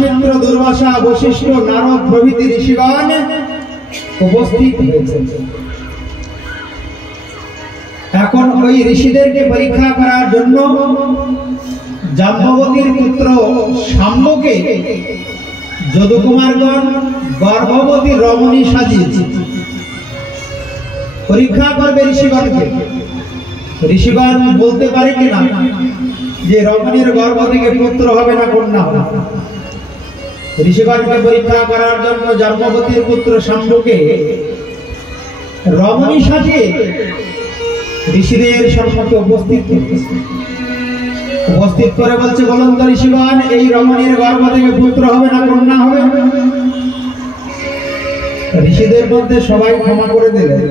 বিশ্বামিত্র, দুর্বাসা, বশিষ্ঠ, নারদ প্রভৃতি ঋষিগণ উপস্থিত হয়েছেন। এখন ওই ঋষিদেরকে পরীক্ষা করার জন্য জাম্ববতীর পুত্র শাম্বকে যদুকুমারগণ গর্ভবতী রমণী সাজিয়েছে। পরীক্ষা করবে ঋষিগণকে। ঋষিগণ বলতে পারে কিনা যে রমণীর গর্ভ থেকে পুত্র হবে না কন্যা হবে। ঋষিগণকে পরীক্ষা করার জন্য জাম্ববতীর পুত্র শাম্বকে রমণী সাজিয়ে ঋষিদের সম্মুখে উপস্থিত করে বলছে, বলুন তো ঋষিগণ, এই রমণীর গর্ভ থেকে পুত্র হবে না কন্যা হবে? ঋষিদের মধ্যে সবাই ক্ষমা করে দিলেন,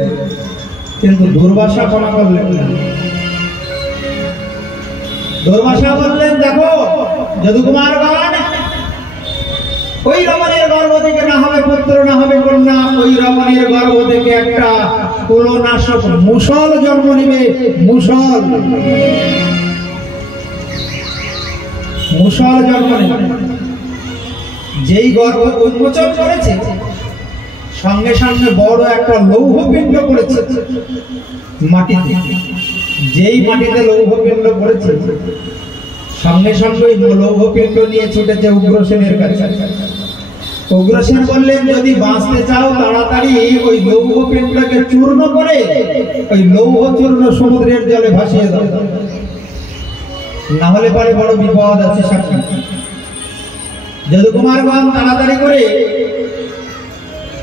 কিন্তু দুর্বাসা ক্ষমা করলেন না। দুর্বাসা বললেন, দেখো যদুকুমারগণ, ওই রমণীর গর্ভ থেকে না হবে পুত্র না হবে কন্যা, ওই রমণীর গর্ভ থেকে একটা কুলনাশক মুষল জন্ম নিবে। মুষল জন্ম নেবে। যেই গর্ভ উন্মোচন করেছে সঙ্গে সঙ্গে বড় একটা লৌহ পিণ্ড পড়েছে মাটিতে। যেই মাটিতে লৌহ পিণ্ড পড়েছে সঙ্গে সঙ্গে লৌহ পিণ্ড নিয়ে ছুটেছে উগ্রসেনের কাছে। উগ্রসেন বললেন, যদি বাঁচতে চাও তাড়াতাড়ি ওই লৌহ পিণ্ডকে চূর্ণ করে ওই লৌহ চূর্ণ সমুদ্রের জলে ভাসিয়ে দাও, না হলে পরে বড় বিপদ আছে সাক্ষী। যদুকুমারগণ তাড়াতাড়ি করে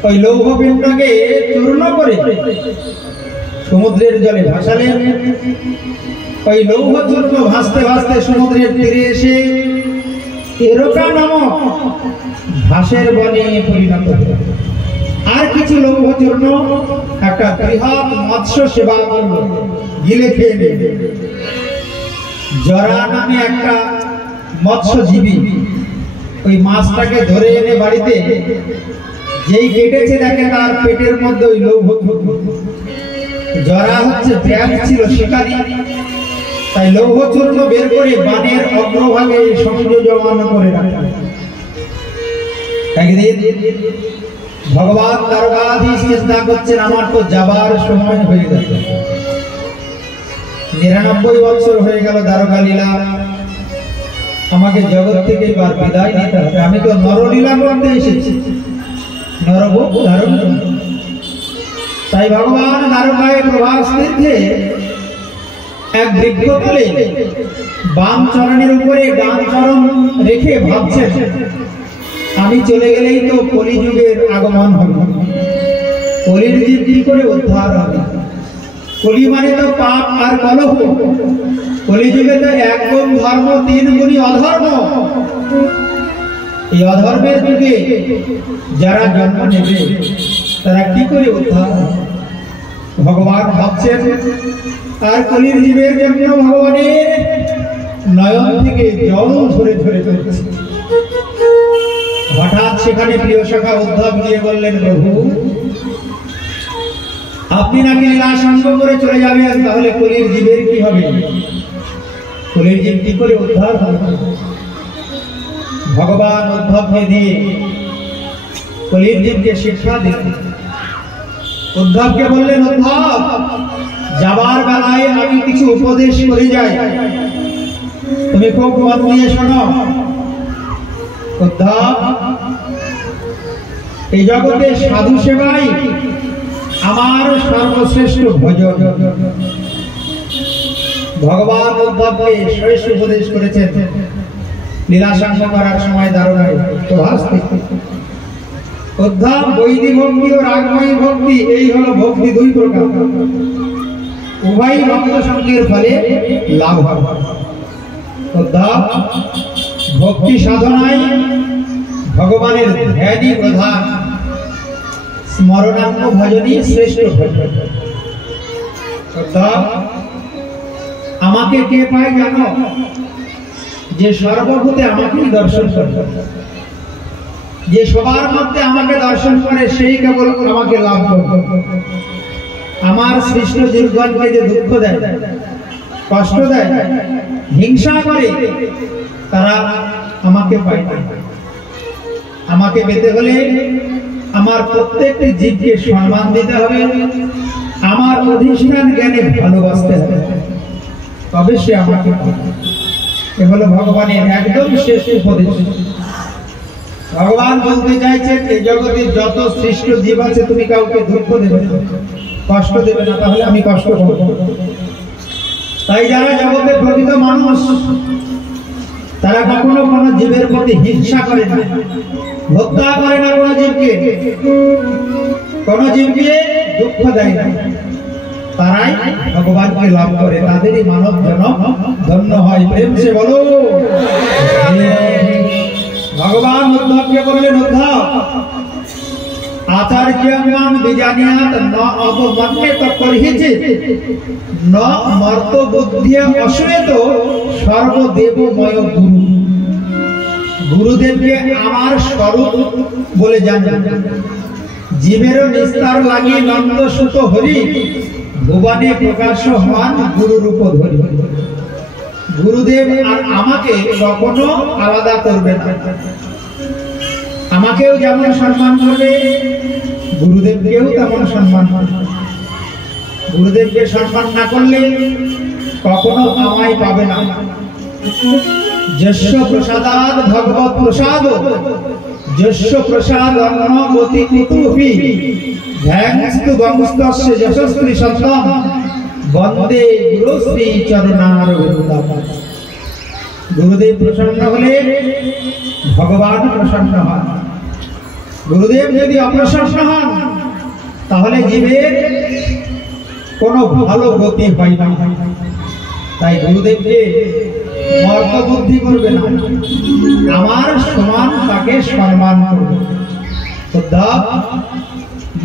ওই লৌহ পিণ্ডকে চূর্ণ করে সমুদ্রের জলে ভাসালেন। ওই লৌহ চূর্ণ ভাসতে ভাসতে সমুদ্রের তীরে এসে এরকা নামক ঘাসের বনে পরিণত হল। আর কিছু লৌহ চূর্ণ একটা বৃহৎ মৎস্য সেবা করল, গিলে খেয়ে নেবে। জরা নামে একটা মৎস্যজীবী ওই মাছটাকে ধরে এনে বাড়িতে যেই কেটেছে দেখে তার পেটের মধ্যে ওই লৌহ। জরা হচ্ছে ব্যাগ ছিল, শিকারী, তাই লৌহ চূর্ণ বের করে বানের অগ্রভাগে সংযোজন করে রাখে। একদিন ভগবান দ্বারকাধীশ চিন্তা করছেন, আমার তো যাবার সময় হয়ে গেল, 99 বছর হয়ে গেল দ্বারকা লীলা, আমাকে জগৎ থেকে এবার বিদায় নিতে হবে। আমি তো নরলীলা করতে এসেছি, নরভোগ ধারণ। তাই ভগবান দ্বারকায় প্রভাস তীর্থে এক বৃক্ষতলে বাম চরণের উপরে ডান চরণ রেখে ভাবছেন, আমি চলে গেলেই তো কলিযুগের আগমন হবে, কলির জীব কি করে উদ্ধার হবে? কলি মানে তো পাপ আর কলহ। কলিযুগে তো এক গুণ ধর্ম, 3 গুণই অধর্ম। এই অধর্মের যুগে যারা জন্ম নেবে তারা কি করে উদ্ধার? ভগবান ভাবছেন, আর কলির জীবের জন্য ভগবানের নয়ন থেকে জল ঝরে ঝরে পড়ছে। হঠাৎ সেখানে প্রিয় সখা উদ্ধব গিয়ে বললেন, প্রভু আপনি নাকি লীলা সঙ্গ করে চলে যাবেন, তাহলে কলির জীবের কি হবে? কলির জীব কি করে উদ্ধার হবে? ভগবান উদ্ধবকে দিয়ে কলির জীবকে শিক্ষা দিলেন। উদ্ধবকে বললেন, উদ্ধব, যাবার বেলায় আমি কিছু উপদেশ করে যাই, তুমি খুব মন দিয়ে শোনো। উদ্ধব, এই জগতে সাধু সেবাই আমার সর্বশ্রেষ্ঠ ভজন। ভগবান উদ্ধবকে শেষ উপদেশ করেছেন লীলা সঙ্গ করার সময় দ্বারকায় প্রভাস তীর্থে। উদ্ধব, বৈদিক ভক্তি ও রাগময়ী ভক্তি, এই হলো ভক্তি 2 প্রকার। উভয় ভক্ত সঙ্গের ফলে লাভ হয়। উদ্ধব, ভক্তি সাধনায় ভগবানের ধ্যানই প্রধান, স্মরণাঙ্গ ভজনই শ্রেষ্ঠ ভজন। উদ্ধব, আমাকে কে পায় জানো? যে সর্বভূতে আমাকেই দর্শন করে, যে সবার মধ্যে আমাকে দর্শন করে সেই কেবল আমাকে লাভ করে। আমার সৃষ্ট জীবগণকে যে দুঃখ দেয়, কষ্ট দেয়, হিংসা করে, তারা আমাকে পায় না। আমাকে পেতে হলে আমার প্রত্যেকটি জীবকে সম্মান দিতে হবে, আমার অধিষ্ঠান জ্ঞানে ভালোবাসতে হবে, তবে সে আমাকে পাবে। এ হলো ভগবানের একদম শেষ উপদেশ। ভগবান বলতে চাইছেন এই জগতে যত সৃষ্ট জীব আছে তুমি কাউকে দুঃখ দেবে না, কষ্ট দেবে না, তাহলে আমি কষ্ট করব। তাই যারা জগতের প্রকৃত মানুষ তারা কখনো কোনো জীবের প্রতি হিংসা করে না, হত্যা করে না, কোনো জীবকে দুঃখ দেয় না, তারাই ভগবানকে লাভ করে, তাদেরই মানব জনম ধন্য হয়। প্রেম সে বলো। ভগবান উদ্ধবকে বললেন, উদ্ধব আচার্যং বিজানিয়াত ন অবমন্যেত কর্হিচিৎ ন মর্ত বুদ্ধিয়া অশ্বেত সর্বদেবময় গুরু। গুরুদেবকে আমার স্বরূপ বলে জানেন, জীবেরও নিস্তার লাগিয়ে নন্দসুত হরি ভুবনে প্রকাশ হন গুরুরূপ ধরি। গুরুদেব আর আমাকে কখনো আলাদা করবে না, আমাকেও যেমন সম্মান করবে গুরুদেবকেও তেমন সম্মান করবে। গুরুদেবকে সম্মান না করলে কখনো আমায় পাবে না। যস্য প্রসাদাৎ ভগবৎ প্রসাদ, যস্য প্রসাদ অন্ন গতি কুতুভি ধ্যানস্তু গংস্তস্য যশস্ত্রী সন্তম বন্দে গুরুশ্রী চরণারবিন্দম। গুরুদেব প্রসন্ন হলে ভগবান প্রসন্ন হন। গুরুদেব যদি অপ্রসন্ন হন তাহলে জীবের কোনো ভালো গতি হয় না। তাই গুরুদেবকে মর্ম বুদ্ধি করবে না, আমার সমান তাকে সম্মান করবে।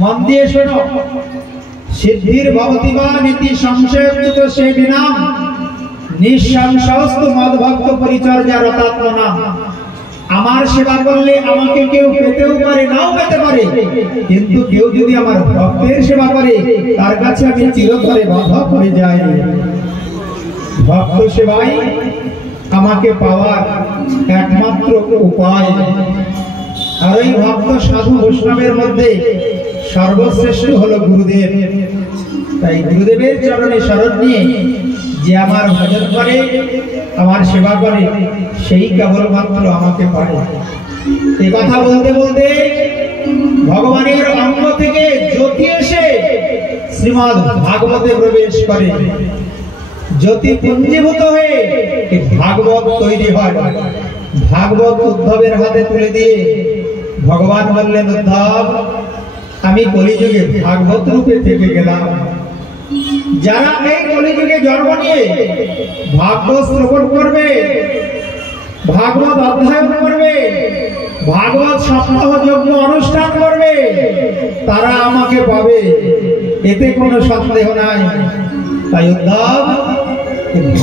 মন দিয়ে শোনো, সিদ্ধির ভবতি বা নীতি সংশয়যুক্ত সে বিনাম নিঃসংশয়স্তু মদ্ভক্ত পরিচর্যা রতাত্মনা। আমার সেবা করলে আমাকে কেউ পেতেও পারে, নাও পেতে পারে, কিন্তু কেউ যদি আমার ভক্তের সেবা করে তার কাছে আমি চিরতরে বাধা পড়ে যাই। ভক্ত সেবাই আমাকে পাওয়ার একমাত্র উপায়। আর ওই ভক্ত সাধু বৈষ্ণবের মধ্যে সর্বশ্রেষ্ঠ হলো গুরুদেব। তাই গুরুদেবের চরণে শরণ নিয়ে যে আমার ভজন করে, আমার সেবা করে, সেই কেবলমাত্র আমাকে পায়। এই কথা বলতে বলতে ভগবানের অঙ্গ থেকে জ্যোতি এসে শ্রীমদ্ ভাগবতে প্রবেশ করে। জ্যোতি পুঞ্জীভূত হয়ে ভাগবত তৈরি হয়। ভাগবত উদ্ধবের হাতে তুলে দিয়ে ভগবান বললেন, উদ্ধব আমি কলিযুগে ভাগবত রূপে থেকে গেলাম। যারা এই কলিযুগে জন্ম নিয়ে ভাগবত শ্রবণ করবে, ভাগবত অধ্যয়ন করবে, ভাগবত সপ্তাহ যজ্ঞ অনুষ্ঠান করবে, তারা আমাকে পাবে, এতে কোনো সন্দেহ নাই। তাই উদ্ধব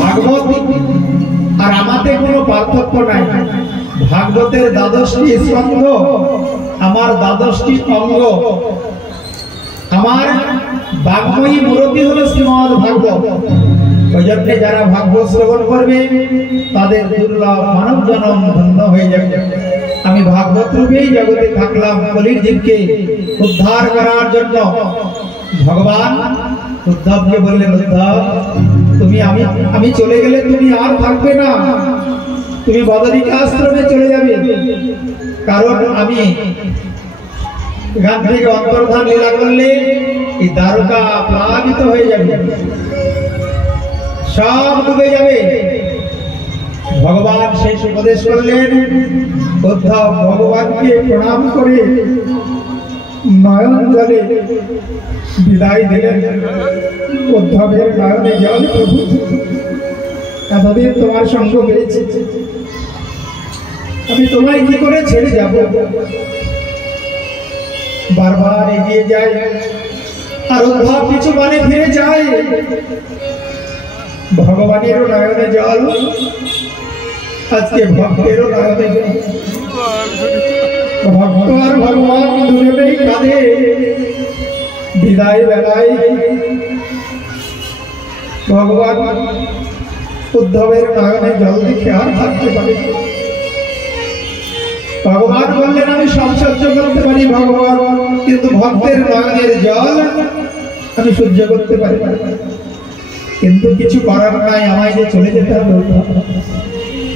ভাগবত আর আমাতে কোনো পার্থক্য নাই। ভাগবতের দ্বাদশটি স্কন্ধ, আমার দ্বাদশটি অঙ্গ। আমার বাগ্ময়ী মূরতি হলো শ্রীমদ্ ভাগবত। ওই জন্য যারা ভাগবত শ্রবণ করবে তাদের দুর্লভ মানব জনম ধন্য হয়ে যাবে। আমি ভাগবত রূপেই জগতে থাকলাম কলির জীবকে উদ্ধার করার জন্য। ভগবান উদ্ধবকে বললেন, উদ্ধব তুমি আমি চলে গেলে তুমি আর থাকবে না, তুমি বদরিকা আশ্রমে চলে যাবে। কারণ আমি এখান থেকে অন্তর্ধান লীলা করলে এই দ্বারকা প্লাবিত হয়ে যাবে, সব ডুবে যাবে। ভগবান সেই উপদেশ করলেন। উদ্ধব ভগবানকে প্রণাম করে নয়ন জলে বিদায় দিলেন। উদ্ধবের নয়নে জল, প্রভু এতদিন তোমার সঙ্গ পেয়েছি, আমি তোমায় কি করে ছেড়ে যাব। বারবার এগিয়ে যায় আর উদ্ধব কিছু মানে ফিরে যায়। ভগবানেরও নয়নে জল, আজকে ভক্তেরও নয়নে জল। ভক্ত আর ভগবান দুজনেই কাঁদে। বিদায় বেলায় ভগবান উদ্ধবের নয়নে জল দেখে আর থাকতে পারে। ভগবান বললেন আমি সব সহ্য করতে পারি ভগবান, কিন্তু ভক্তের নয়নের জল আমি সহ্য করতে পারি না। কিন্তু কিছু করার নাই, আমায় যে চলে যেতে হবে।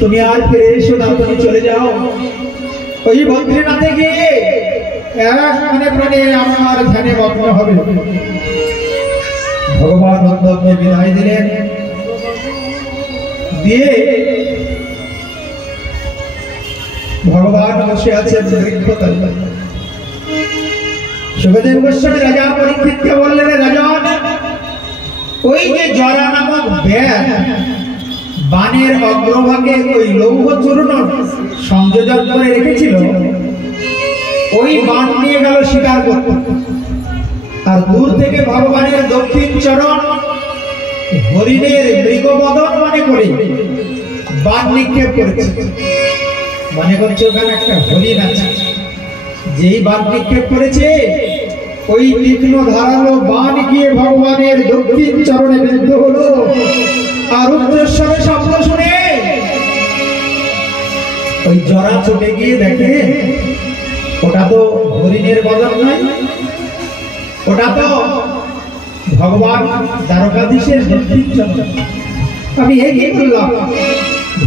তুমি আর ফিরে এসো না, তুমি চলে যাও। ওই বদ্রীনাথে গিয়ে মনে প্রাণে আমার ধ্যানে মগ্ন হবে। ভগবান উদ্ধবকে বিদায় দিলেন, দিয়ে ভগবান বসে আছেন বৃক্ষতলে। সুখদেব গোস্বামী রাজা পরীক্ষিতকে বললেন, রাজন, ওই যে জরা নামক ব্যাগ বানের অগ্রভাগে ওই লৌহ চূর্ণ সংযোজন করে রেখেছিল, ওই বান নিয়ে গেল শিকার করতে। আর দূর থেকে ভগবানের দক্ষিণ চরণ হরিণের মৃগবদন মনে করে বান নিক্ষেপ করেছে। মনে করছে ওখানে একটা হরিণ আছে। যেই বান নিক্ষেপ করেছে, ওই তীক্ষ্ণ ধারালো বান গিয়ে ভগবানের দক্ষিণ চরণে বিদ্ধ হলো। আর উচ্চস্বরে শব্দ শুনে ওই জরা ছুটে গিয়ে দেখে ওটা তো হরিণের বদন নয়, ওটা তো ভগবান দ্বারকাধীশের দক্ষিণ চরণ। আমি কি করলাম?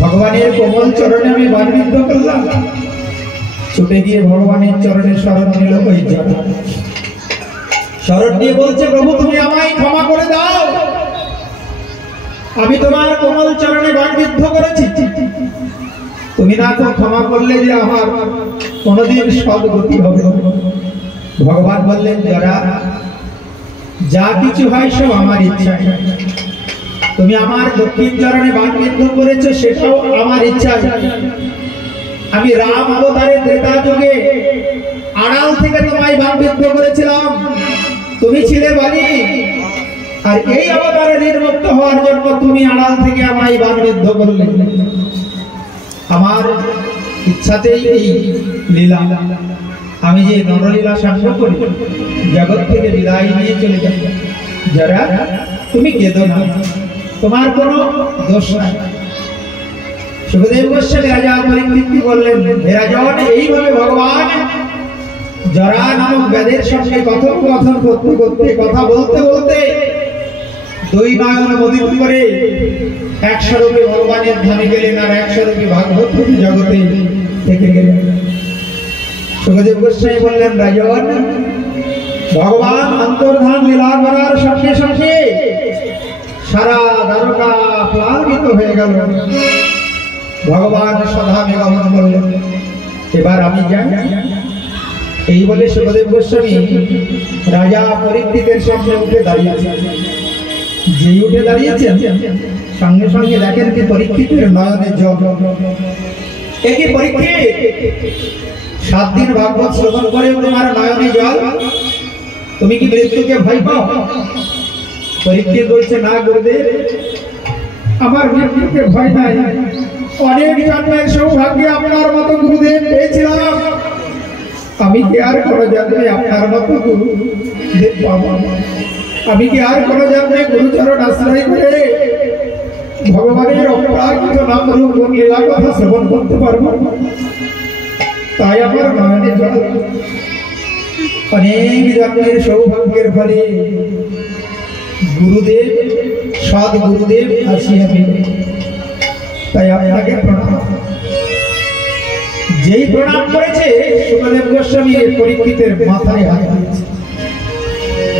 ভগবানের কোমল চরণে আমি বান বিদ্ধ করলাম। ছুটে গিয়ে ভগবানের চরণে শরণ নিল ওই জরা। শরণ নিয়ে বলছে, প্রভু তুমি আমায় ক্ষমা করে দাও, আমি তোমার কোমল চরণে বান বিদ্ধ করেছি। তুমি না তো ক্ষমা করলে যে আমার কোনদিন সদ্গতি হবে। ভগবান বললেন, জরা, যা কিছু হয় সব আমার ইচ্ছা। তুমি আমার দক্ষিণ চরণে বান বিদ্ধ করেছো, সেটাও আমার ইচ্ছা। আমি রাম অবতারে ত্রেতা যুগে আড়াল থেকে তোমায় বান বিদ্ধ করেছিলাম, তুমি ছিলে বালি। আর এই অবতারে নির্মুক্ত হওয়ার জন্য তুমি আড়াল থেকে আমায় বান বিদ্ধ করলে। আমার ইচ্ছাতেই এই লীলা। আমি যে নরলীলা সাঙ্গ করি, জগৎ থেকে বিদায় নিয়ে চলে যাই। যারা তুমি কেঁদো না, তোমার কোনো দোষ নাই। সুখদেব গোস্বামী রাজা পরীক্ষিতকে বললেন, হে রাজন, এইভাবে ভগবান জরা নামক ব্যাধের সঙ্গে কথোপকথন করতে করতে, কথা বলতে বলতে দুই নয়ন মোদিত করে এক স্বরূপে ভগবানের ধামে গেলেন, আর এক স্বরূপে ভাগবত জগতে থেকে গেলেন। সুখদেব গোস্বামী বললেন, রাজন, ভগবান অন্তর্ধান লীলা করার সঙ্গে সঙ্গে সারা দ্বারকা প্লাবিত হয়ে গেল। ভগবান সধামে গমন করলেন, এবার আমি যাই। এই বলে সুখদেব গোস্বামী রাজা পরীক্ষিতের সামনে উঠে দাঁড়িয়েছেন। যেই উঠে দাঁড়িয়েছেন, সঙ্গে সঙ্গে দেখেন কি পরীক্ষিতের নয়নে জল। একই পরীক্ষিত, 7 দিন ভাগবত শ্রবণ করে তোমার নয়নে জল, তুমি কি মৃত্যুকে ভয় পাও? পরীক্ষিত বলছে, না গুরুদেব, আমার মৃত্যুকে ভয় নাই। অনেক জন্মের সৌভাগ্যে আপনার মতো গুরুদেব পেয়েছিলাম। আমি কি আর কোনো জন্মে আপনার মতো গুরুদেব পাবো? আমি কি আর কোনো জন্মে গুরুচরণ আশ্রয় করে ভগবানের অপরাজিত নাম রূপ গুণ লীলা কথা শ্রবণ করতে পারবো? তাই আমার নয়নে জল। অনেক জন্মের সৌভাগ্যের ফলে গুরুদেব, সৎ গুরুদেব আসিয়া পেলে, তাই আপনাকে প্রণাম। যেই প্রণাম করেছে, সুখদেব গোস্বামী পরীক্ষিতের মাথায় হাত দিয়েছে।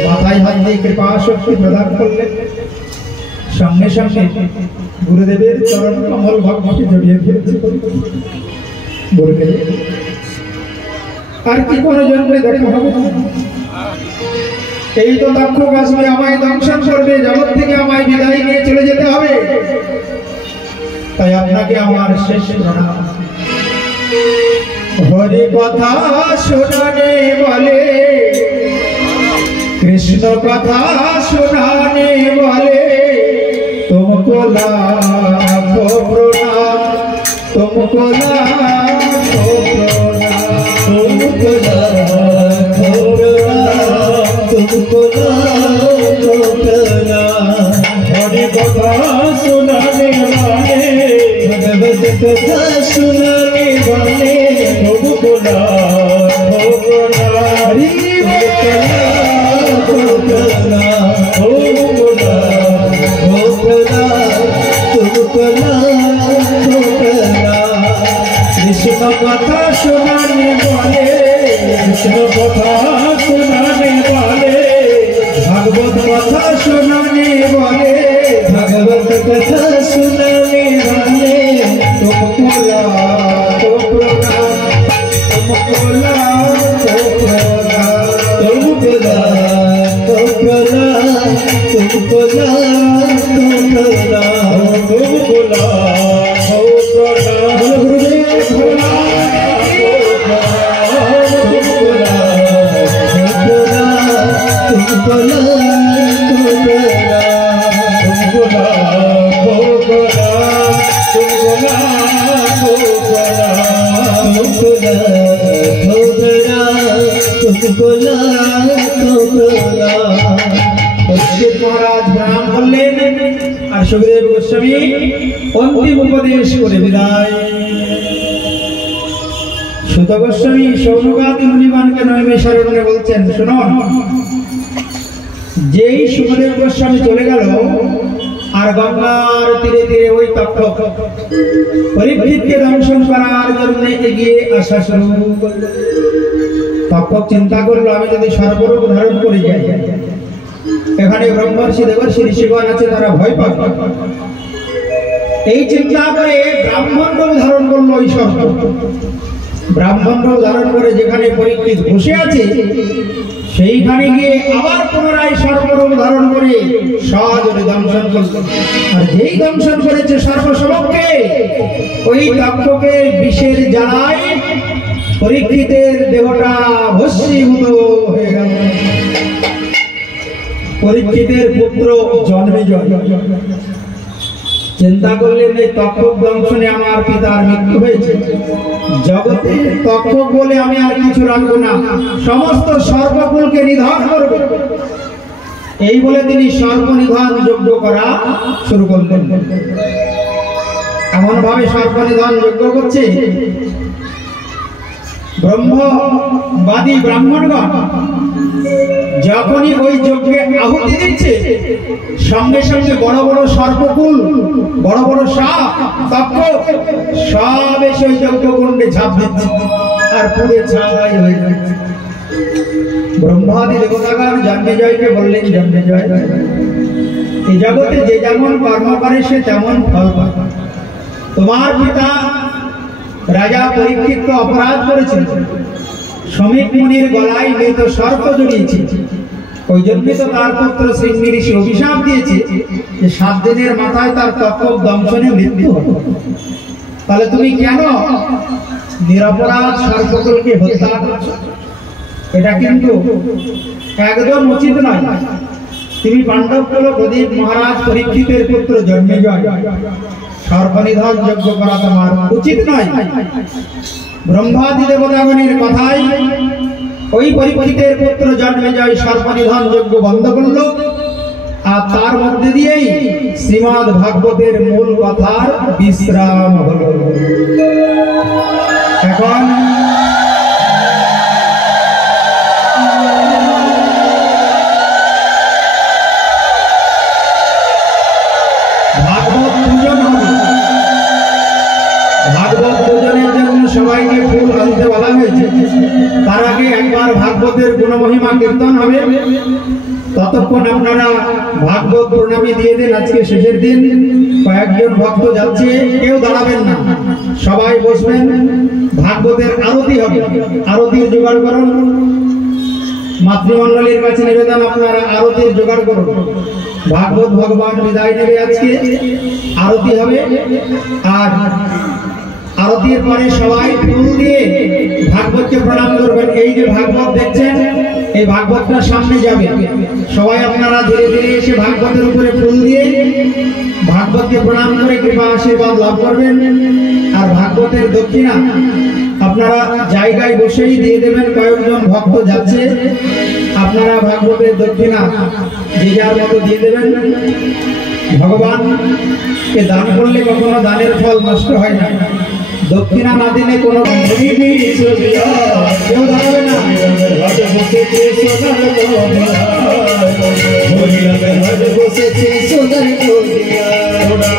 মাথায় হাত দিয়ে কৃপা শক্তি প্রদান করলেন। সঙ্গে সঙ্গে গুরুদেবের চরণ কমল ভক্তি জড়িয়ে ধরেছে। আর কি কোনো জন্মে দেখা হবে? এই তো দক্ষ আসবে, আমায় দংশন করবে, জগৎ থেকে আমায় বিদায় নিয়ে চলে যেতে হবে। তাই আপনাকে আমার শেষ প্রণাম। হরি কথা শোনানে বলে, কৃষ্ণ কথা শোনানে বলে, तुमको लाखों प्रणाम, तुमको लाखों प्रणाम, तुमको लाखों प्रणाम, तुमको लाखों प्रणाम। हरि कथा सुनाने वाले, भगवत कथा सुनाने वाले, तुमको কথা শোনানে বলে কৃষ্ণ কথা শোনানে বলে ভাগবত কথা শোনানে বলে ভাগবত কথা শোনানে বলে तुमको लाखों प्रणाम तुमको लाखों प्रणाम तुमको लाखों प्रणाम तुमको लाखों प्रणाम तुमको लाखों प्रणाम गुरुदेव तुमको लाखों प्रणाम तुमको लाखों प्रणाम तुमको लाखों प्रणाम तुमको लाखों प्रणाम परीक्षित महाराज प्रणाम करलेन और सुखदेव गोस्वामी अंतिम उपदेश करे विदाय सुत गोस्वामी सौनकादि मुनिगणকে নৈমিষারণ্যে বলছেন শুনুন যেই সুখদেব গোস্বামী চলে গেল আর গঙ্গার তীরে তীরে ওই তক্ষক পরীক্ষিতকে দংশন করার জন্য এগিয়ে আসা শুরু করল। তক্ষক চিন্তা করলো আমি যদি সর্বরূপ ধারণ করে যাই এখানে ব্রহ্মর্ষি দেবর্ষি ঋষিগণ আছে তারা ভয় পাবে। এই চিন্তা করে ব্রাহ্মণ রূপ ধারণ করলো ওই সর্প। ব্রাহ্মণ রূপ ধারণ করে যেখানে পরীক্ষিত বসে আছে সেইখানে গিয়ে আবার পুনরায় সর্বরূপ ধারণ করে সজোরে দংশন করল। আর যেই দংশন করেছে সর্বসমক্ষে ওই তক্ষকের বিষের জ্বালায় পরীক্ষিতের দেহটা ভস্মীভূত হয়ে গেল। পরীক্ষিতের পুত্র জন্মেজয় চিন্তা করলেন এই তক্ষক দংশনে আমার পিতার মৃত্যু হয়েছে, জগতে তক্ষক বলে আমি আর কিছু রাখবো না, সমস্ত সর্বকুলকে নিধন করব। এই বলে তিনি সর্বনিধন যজ্ঞ করা শুরু করলেন। এমন ভাবে সর্বনিধন যজ্ঞ করছে ব্রহ্মবাদী ব্রাহ্মণগণ যখনই ওই যজ্ঞে আহুতি দিচ্ছে সঙ্গে সঙ্গে বড় বড় সর্পকুল বড় বড় সাপ তক্ষক সব এসে ওই যজ্ঞকুণ্ডে ঝাঁপ দিচ্ছে আর পুড়ে ছাই হয়ে যাচ্ছে। ব্রহ্মাদি দেবতাগণ জন্মেজয়কে বললেন, জন্মেজয় এই জগতে যে যেমন কর্ম করে সে তেমন ফল পায়। তোমার পিতা রাজা পরীক্ষিত অপরাধ করেছিল, শ্রমিক মুনির গলায় মৃত সর্প জড়িয়েছে, ওই জন্য তো তার পুত্র শৃঙ্গি ঋষি অভিশাপ দিয়েছে যে 7 দিনের মাথায় তার তক্ষক দংশনে মৃত্যু হবে। তাহলে তুমি কেন নিরপরাধ সর্পকুলকে হত্যা করছো? এটা কিন্তু একদম উচিত নয়। তুমি পাণ্ডবকুল প্রদীপ মহারাজ পরীক্ষিতের পুত্র জন্মেজয়, সর্বনিধন যজ্ঞ করা তোমার উচিত নয়। ব্রহ্মাদি দেবতাগণের কথাই ওই পরীক্ষিতের পুত্র জন্মেজয় সর্বনিধন যজ্ঞ বন্ধ করল। আর তার মধ্যে দিয়েই শ্রীমদ্ ভাগবতের মূল কথার বিশ্রাম হলো। এখন ভাগবত পূজন হবে। ভাগবত পূজনের জন্য সবাইকে ফুল আনতে বলা হয়েছে। তার আগে একবার ভাগবতের গুণমহিমা কীর্তন হবে। ততক্ষণ আপনারা ভাগবত প্রণামী দিয়ে দিন। আজকে শেষের দিন, কয়েকজন ভক্ত যাচ্ছে, কেউ দাঁড়াবেন না, সবাই বসবেন। ভাগবতের আরতি হবে, আরতির জোগাড় করুন। মাতৃমণ্ডলীর কাছে নিবেদন, আপনারা আরতির জোগাড় করুন। ভাগবত ভগবান বিদায় নেবে, আজকে আরতি হবে। আর আরতির পরে সবাই ফুল দিয়ে ভাগবতকে প্রণাম করবেন। এই যে ভাগবত দেখছেন, এই ভাগবতটা সামনে যাবে, সবাই আপনারা ধীরে ধীরে এসে ভাগবতের উপরে ফুল দিয়ে ভাগবতকে প্রণাম করে কৃপা আশীর্বাদ লাভ করবেন। আর ভাগবতের দক্ষিণা আপনারা জায়গায় বসেই দিয়ে দেবেন। কয়েকজন ভক্ত যাচ্ছে, আপনারা ভাগবতের দক্ষিণা যে যার মতো দিয়ে দেবেন। ভগবানকে দান করলে কখনো দানের ফল নষ্ট হয় না। দক্ষিণা না দিলে কোনো কেউ দাঁড়াবে না। হাট বসেছে সোনার নদিয়া তোরা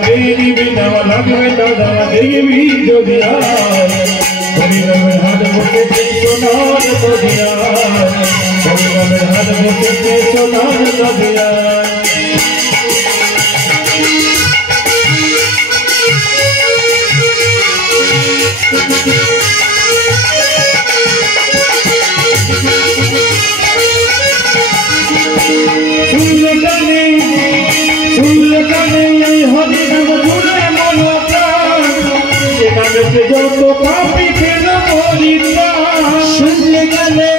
মেরি বিনাম লাগবে দাদা দেখবি যদি হরিনামের হাট বসেছে সোনার নদিয়া হরিনামের হাট বসেছে সোনার নদিয়া শুনলে কানে এই হরিনাম জুড়ে মন প্রাণ সেখানে যত পাপি ফের পরিত্রাণ শুনলে কানে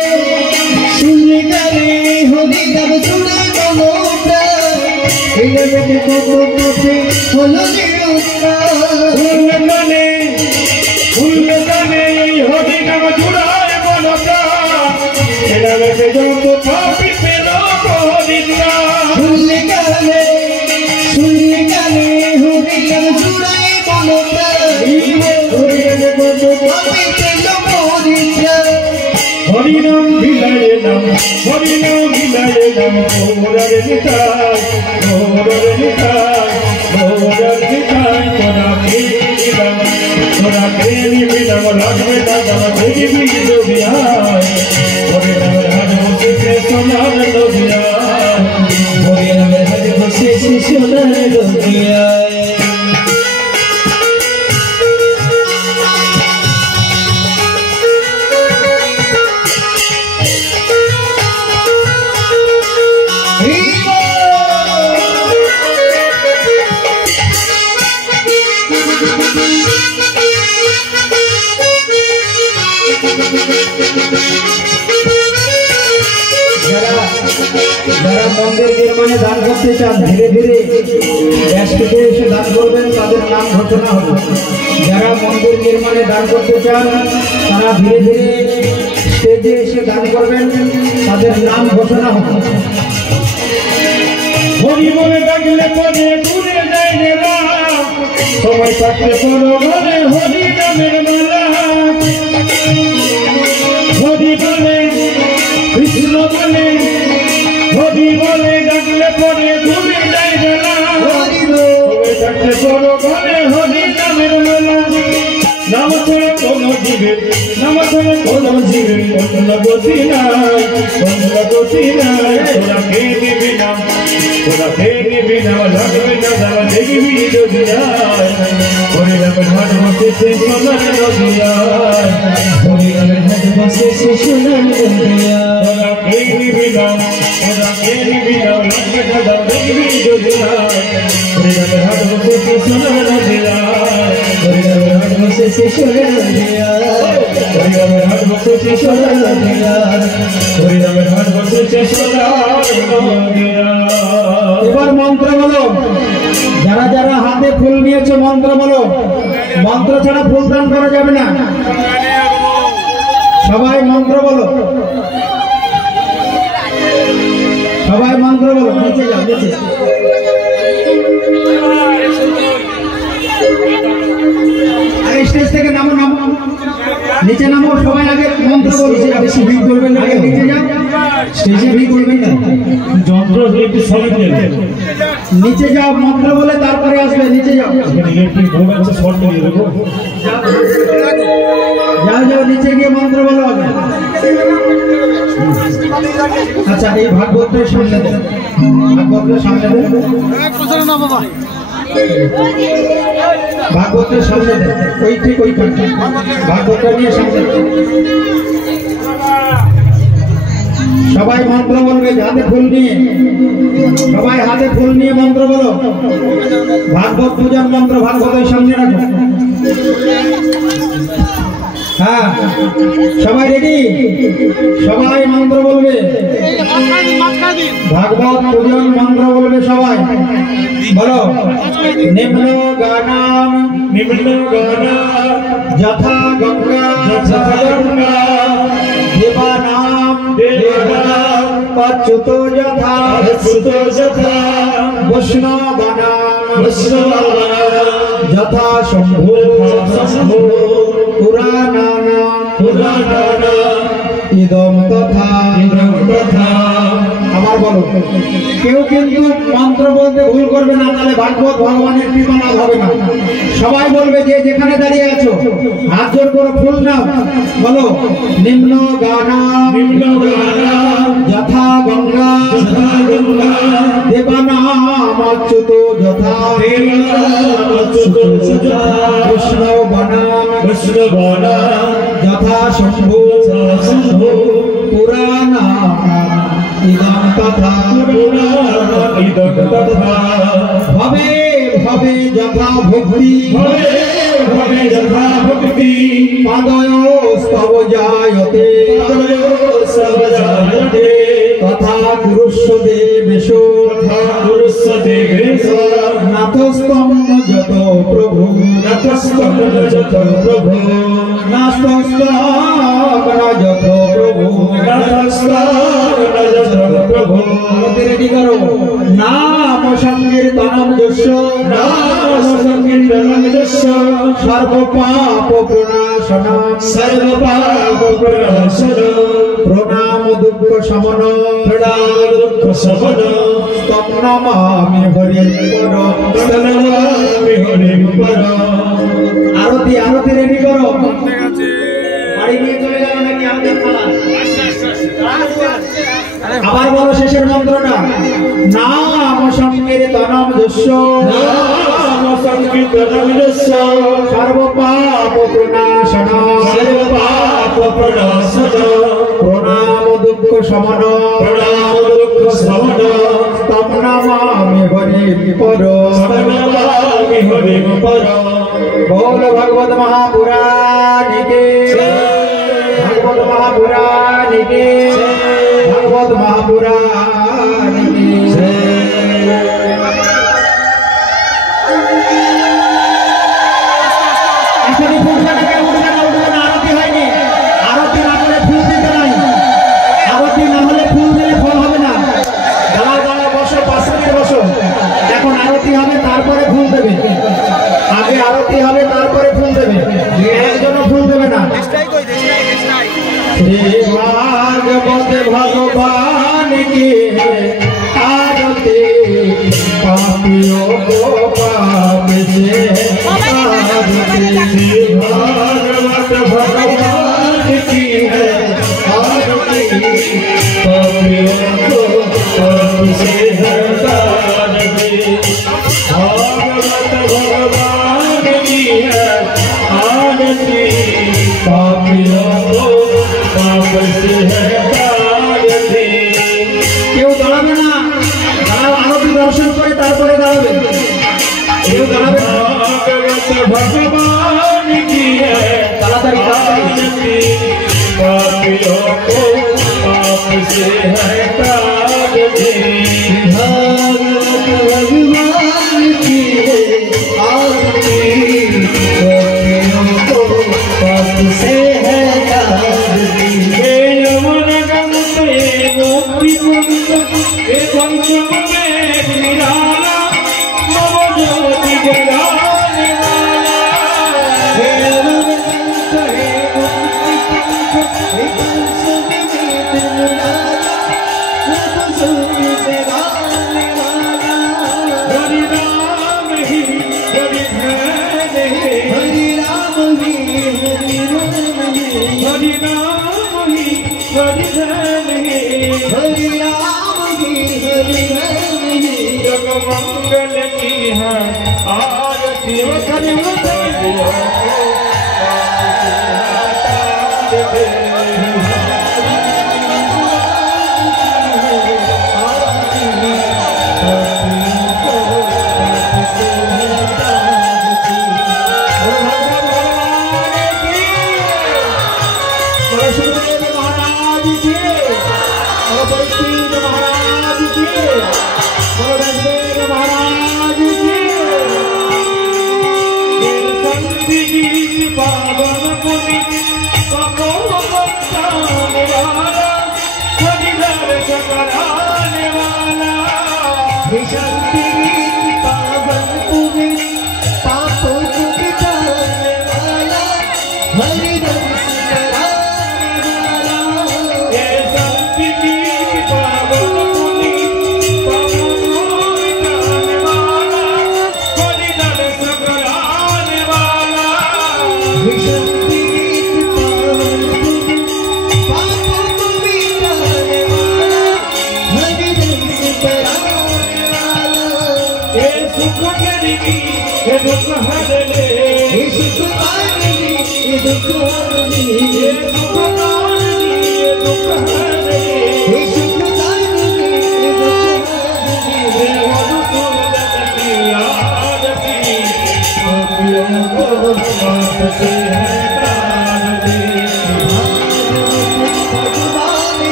হরিনাম জুড়ে মন প্রাণ এখানে কত পথে হলো শুনলে কানে এই হরিনাম জুড়ায় মন প্রাণ সেখানে যত পাপি ফের পরিত্রাণ শুনলে কানে হরিনাম জুড়ে মন প্রাণ হরিনাম বিলায়ে নাম মোরার নিতাই তোরা প্রেমী বিনাম লাগবে দাদা দেখবি দুনিয়ায় হরিনামের হাট বসেছে সোনার নদিয়া হরিনামের হাট বসেছে সোনার নদিয়া যারা মন্দির নির্মাণে দান করতে চান ধীরে ধীরে স্টেজে এসে দান করবেন তাদের নাম ঘোষণা হবে যারা মন্দির নির্মাণে দান করতে চান তারা ধীরে ধীরে স্টেজে এসে দান করবেন তাদের নাম ঘোষণা হবে হরি বলে ডাকলে পরে দূরে যায় রে রাম সময় থাকতে করো ঘরে হরি নামের মালা হরি বলে কৃষ্ণ বলে হরি বলে ডাকলে পরে দূরে যায় রে রাম সময় থাকতে করো ঘরে হরি নামের মালা নাম ছাড়া কোনো জীবের অন্য গতি নাই তোরা খেয়ে নিবি নাম লাগবে না দাদা দেখবি দুনিয়ায় হরিনামের হাট বসেছে সোনার নদিয়া হরিনামের হাট বসেছে সোনার নদিয়া তোরা খেয়ে নিবি নাম লাগবে না দাদা দেখবি দুনিয়ায় হরিনামের হাট বসেছে সোনার নদিয়া হরিনামের হাট বসেছে সোনার নদিয়া হরিনামের হাট বসেছে সোনার নদিয়া হরিনামের হাট বসেছে সোনার নদিয়া এবার মন্ত্র বলো যারা যারা হাতে ফুল নিয়েছে মন্ত্র বলো মন্ত্র ছাড়া ফুল দান করা যাবে না সবাই মন্ত্র বলো নিচে যাও নিচে আরে স্টেজ থেকে নামো নিচে নামো সবাই আগে মন্ত্র বলো বেশি ভিড় করবেন না আগে নিচে যাও স্টেজে ভিড় করবেন না যন্ত্র একটু সলিড নেবে নিচে যাও মন্ত্র বলে তারপরে আসবে নিচে যাও ইলেকট্রিক বোর্ড আছে শর্ট নিয়ে দেবো যাও নিচে গিয়ে মন্ত্র বলো আগে আচ্ছা এই ভাগবতের সামনে দেন ভাগবতের সামনে দেন ভাগবতের সামনে দেন ওই ঠিক ওই ভাগবতটা নিয়ে সামনে সবাই মন্ত্র বলবে হাতে ফুল নিয়ে সবাই হাতে ফুল নিয়ে মন্ত্র বলো ভাগবত পূজার মন্ত্র ভাগবতের সামনে রাখো হ্যাঁ সবাই রেডি সবাই মন্ত্র বলবে ভাগবত পূজন মন্ত্র বলবে সবাই বলো নিম্ন গানাম যথা গঙ্গা দেবানাম পচ্যুত যথা বৈষ্ণবানাম যথা শম্ভু পুরাণানাম ইদম তথা কেউ কিন্তু মন্ত্র বলতে ভুল করবে না, তাহলে ভাগবত ভগবানের কৃপা লাভ হবে না। সবাই বলবে যে যেখানে দাঁড়িয়ে আছো হাত জোর করে ফুল নাও, বলো নিম্ন গানা যথা গঙ্গা দেবানাম অচ্যুত যথা কৃষ্ণ বনাম যথা শম্ভু পুরাণা ইদং তথা ভবে ভবে যথা ভক্তি পাদয় স্তব জায়তে তথা কুরুষ্ব দেবেশ নাথস্তম যত প্রভু নাথস্তম যত প্রভু রেডি করো। নাম সংকীর্তনম যস্য সর্বপাপ প্রণাশনম প্রণাম দুঃখ শমন তম নমামি হরিম পর। আরতি আরতি রেডি করো। বাড়ি নিয়ে চলে যাবে নাকি আমাদের খেলা? আবার বলো শেষের মন্ত্রটা, নাম সংকীর্তনম যস্য সর্বপাপ প্রণাশনম প্রণাম দুঃখ শমন তম নমামি হরিম পর। बोल भगवत महापुराण के भगवत महापुराण के भगवत महापुराण के। आरती হয়নি, আরতি না হলে ফুল দিতে নাই, আরতি না হলে ফুল দিলে ফল হবে না। দাঁড়াও দাঁড়াও, বসো, 5 মিনিট বসো। এখন আরতি হবে তারপরে ফুল দেবে, আগে আরতি হবে তারপরে ফুল দেবে, একজনও ফুল দেবে না। শ্রী ভাগবত ভগবান কি आरती पापियों को पाप से आरती भागवत भगवान की है आरती पापियों को पाप से हटाती भागवत भगवान की है आरती पापियों को पाप से हटाती। क्यों दाঁড়াবে না? দাঁড়াও, আরতি দর্শন করে তারপরে দাঁড়াবে। কেউ দাঁড়াবে না। ভাগবত ভগবান কি है তাড়াতাড়ি তাড়াতাড়ি पापियों को पाप से हटाती भागवत भगवान की है आरती पापियों को पाप से हटाती। यमुना गंगे गोपी कुंड पंचम में निराला नव ज्योति जगाने वाला हरि राम ही हरि ध्यान हरि राम ही हरि नाम ही हरि ध्यान हरि राम ही हरि जग मंगल की है आरती पावन मुनि कराने वाला शांति पावन मुनि पापों को मिटाने वाला हरि दर्श कराने वाला। ये शांति पावन मुनि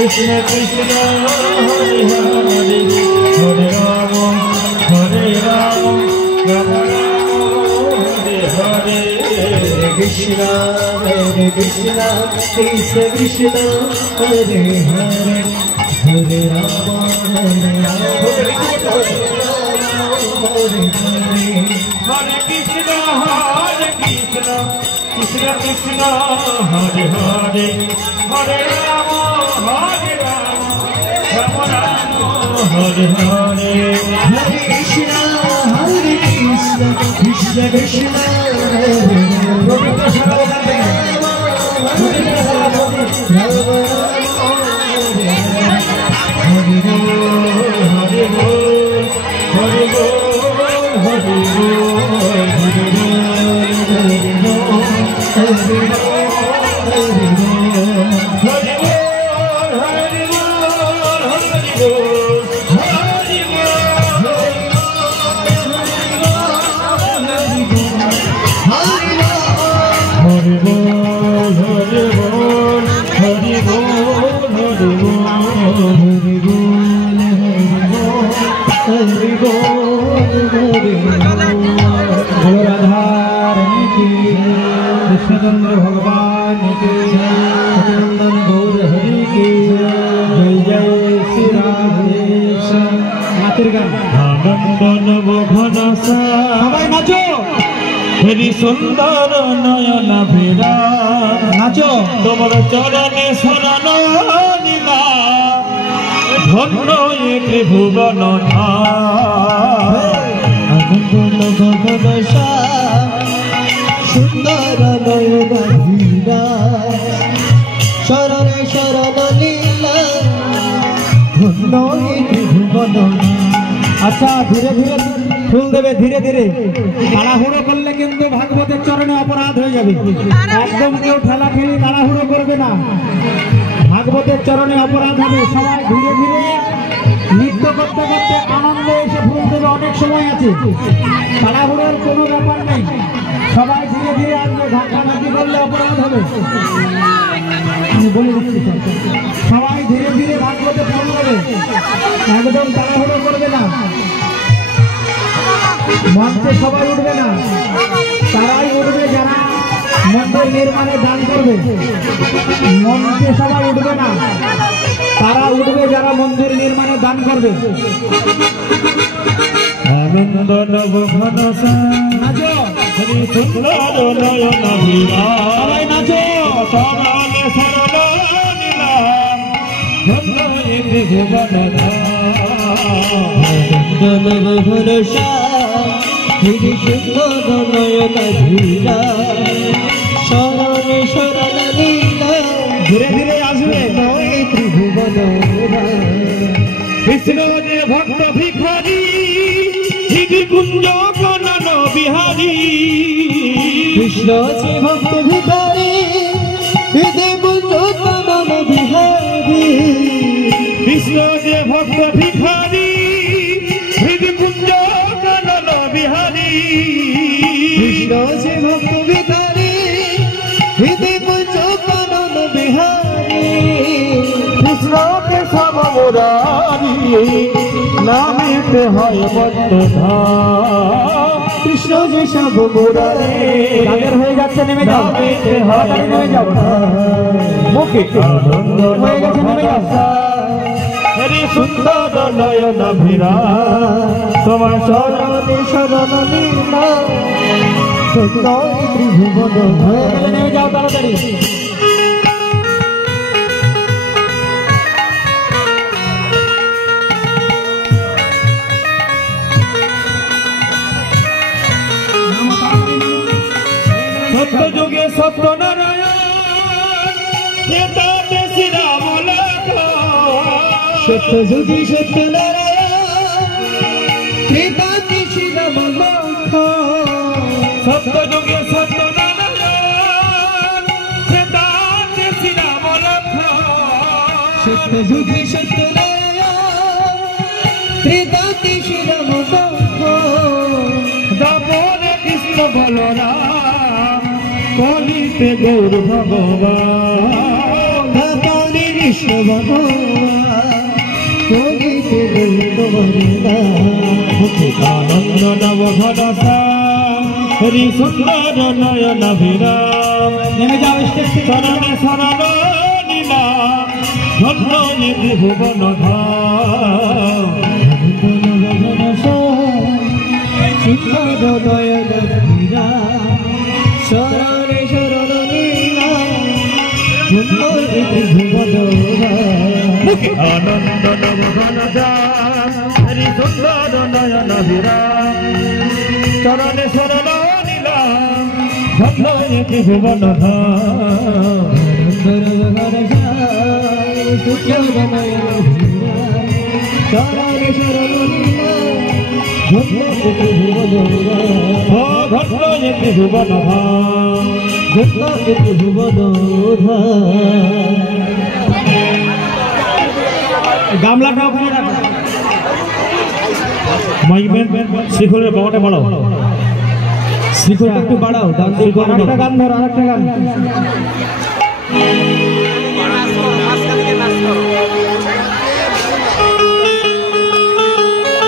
Krishna Krishna Hare Hare Hare Rama Hare Rama Rama Rama Hare Hare Krishna Krishna Krishna Hare Hare Hare Rama Hare Rama Hare Krishna Krishna Krishna Hare Hare Hare Rama Hare Rama Rama Rama Hare Hare Hare Krishna Krishna Krishna Hare Hare Krishnachandra भगवान के सच्चिदानंद गौर हरि के जय जय श्री राधे नाचेर गान आनंदन मोहन सबाई नाचो हेरी सुंदर नयन भेरा नाचो तोमर चरणे शरण लीला धन्य ये त्रिभुवन आनंदन मोहन सुंदर नयन हीरा शरण शरण लीला भुवन। अच्छा धीरे धीरे फुल देवे धीरे धीरे ताड़ाहुड़ो करले किन्तु भागवतेर चरणे अपराध हो जाबे एकदम केउ ठेला ठेली ताड़ाहुड़ो करबे ना भागवतेर चरणे अपराध होबे सबाई धीरे धीरे नृत्य करते करते आनंदे एसे फुल देवे अनेक समय आछे ताड़ाहुड़ोर कोनो ব্যাপার নেই সবাই ধীরে ধীরে আসবে ঘাটাঘাটি করলে অপরাধ হবে আমি বলে দিচ্ছি সবাই ধীরে ধীরে ভাগবতে ফল দেবে একদম তাড়াহুড়ো করবে না মঞ্চে সবাই উঠবে না তারাই উঠবে যারা মন্দির নির্মাণে দান করবে মঞ্চে সবাই উঠবে না তারা উঠবে যারা মন্দির নির্মাণে দান করবে आनंद नव घनस नाचो श्री सुंदर नयन हीरा सबाई नाचो चरण शरण लीला धन्य ये त्रिभुवन ভরসা ধীরে সুন্দর নয়ন ধীরা শরণে শরণ লীলা ধীরে ধীরে আসবে ত্রিভুবন কৃষ্ণ যে ভক্ত ভিখারি হৃদি কুঞ্জ কানন বিহারী কৃষ্ণ যে ভক্ত ভিখারি হৃদি কুঞ্জ কানন বিহারী কৃষ্ণ যে ভক্ত ভিখারি হৃদি কুঞ্জ কানন বিহারী কৃষ্ণ যে ভক্ত ভিখারি হৃদি কুঞ্জ কানন বিহারী কৃষ্ণকে সব মুরারি নামেতে হয় বদ্ধধাম কৃষ্ণ যে সব মুরারি গানের হয়ে যাচ্ছে নেমে যাও নামেতে হয় নেমে যাও মুখে আনন্দ হয়ে গেছে নেমে যাও হরি সুন্দর নয়ন ভিরা তোমার শরণে শরণ লীলা সুন্দর ত্রিভুবন হয়ে গেলে নেমে যাও তাড়াতাড়ি সত্য যুগে সত্য নারায়ণ শ্রীরাম সত্য যুগে সত্য নারায়ণ ত্রিপাতি শ্রীরাম সত্য যুগে সত্য নারায়ণ শ্রীরাম সত্য যুগে সত্য নারায়ণ ত্রিপাতি শ্রীরাম দাপরে কৃষ্ণ বলরাম কলিতে গৌর ভগবান দাপরে কৃষ্ণ ভগবান কলিতে গৌর আনন্দ নব ভরসা হরি সুন্দর নয়ন বিরাম নেমে যাও স্টেজ শরণে শরণ লীলা ধন্য নিধি ভুবন ধাম সুন্দর নয়ন ধীরা শরণে শরণ লীলা সুন্দর ত্রিভুবন আনন্দ নব ভরসা হরি সুন্দর নয়ন বিরাম শরণে শরণ লীলা ধন্য নিধি ভুবন ধাম শরণে শরণ লীলা ধন্য ত্রিভুবন ধন্য নিধি ভুবন ধাম ধন্য ত্রিভুবন গামলাটা ওখানে রাখো মাইকম্যান শিখলের বাবাটা বাড়াও শিখরটা একটু বাড়াও আরেকটা গান ধর আরেকটা গান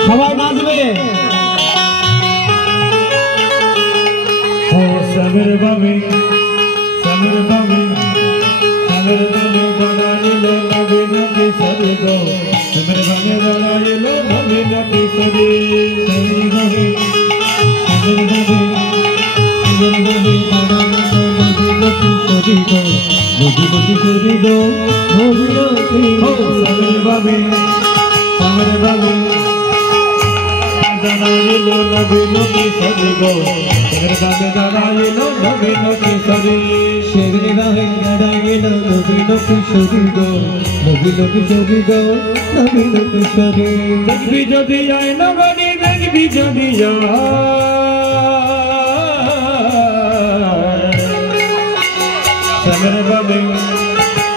সবাই নাচবে ও সাগর বামে সাগর বামে সাগর বামে দাঁড়াইল নবীন কিশোরী গো সাগর বামে দাঁড়াইল নবীন কিশোরী সাগর বামে সাগর বামে সাগর বামে সাগর বামে দাঁড়াইল নবীন কিশোরী গো সাগর বামে দাঁড়াইল নবীন কিশোরী সেগুলি গায়ে দাঁড়াইল নবীন কিশোরী গো নবীন কিশোরী গো নবীন কিশোরী দেখবি যদি আয় নগরী দেখবি যদি সাগর বামে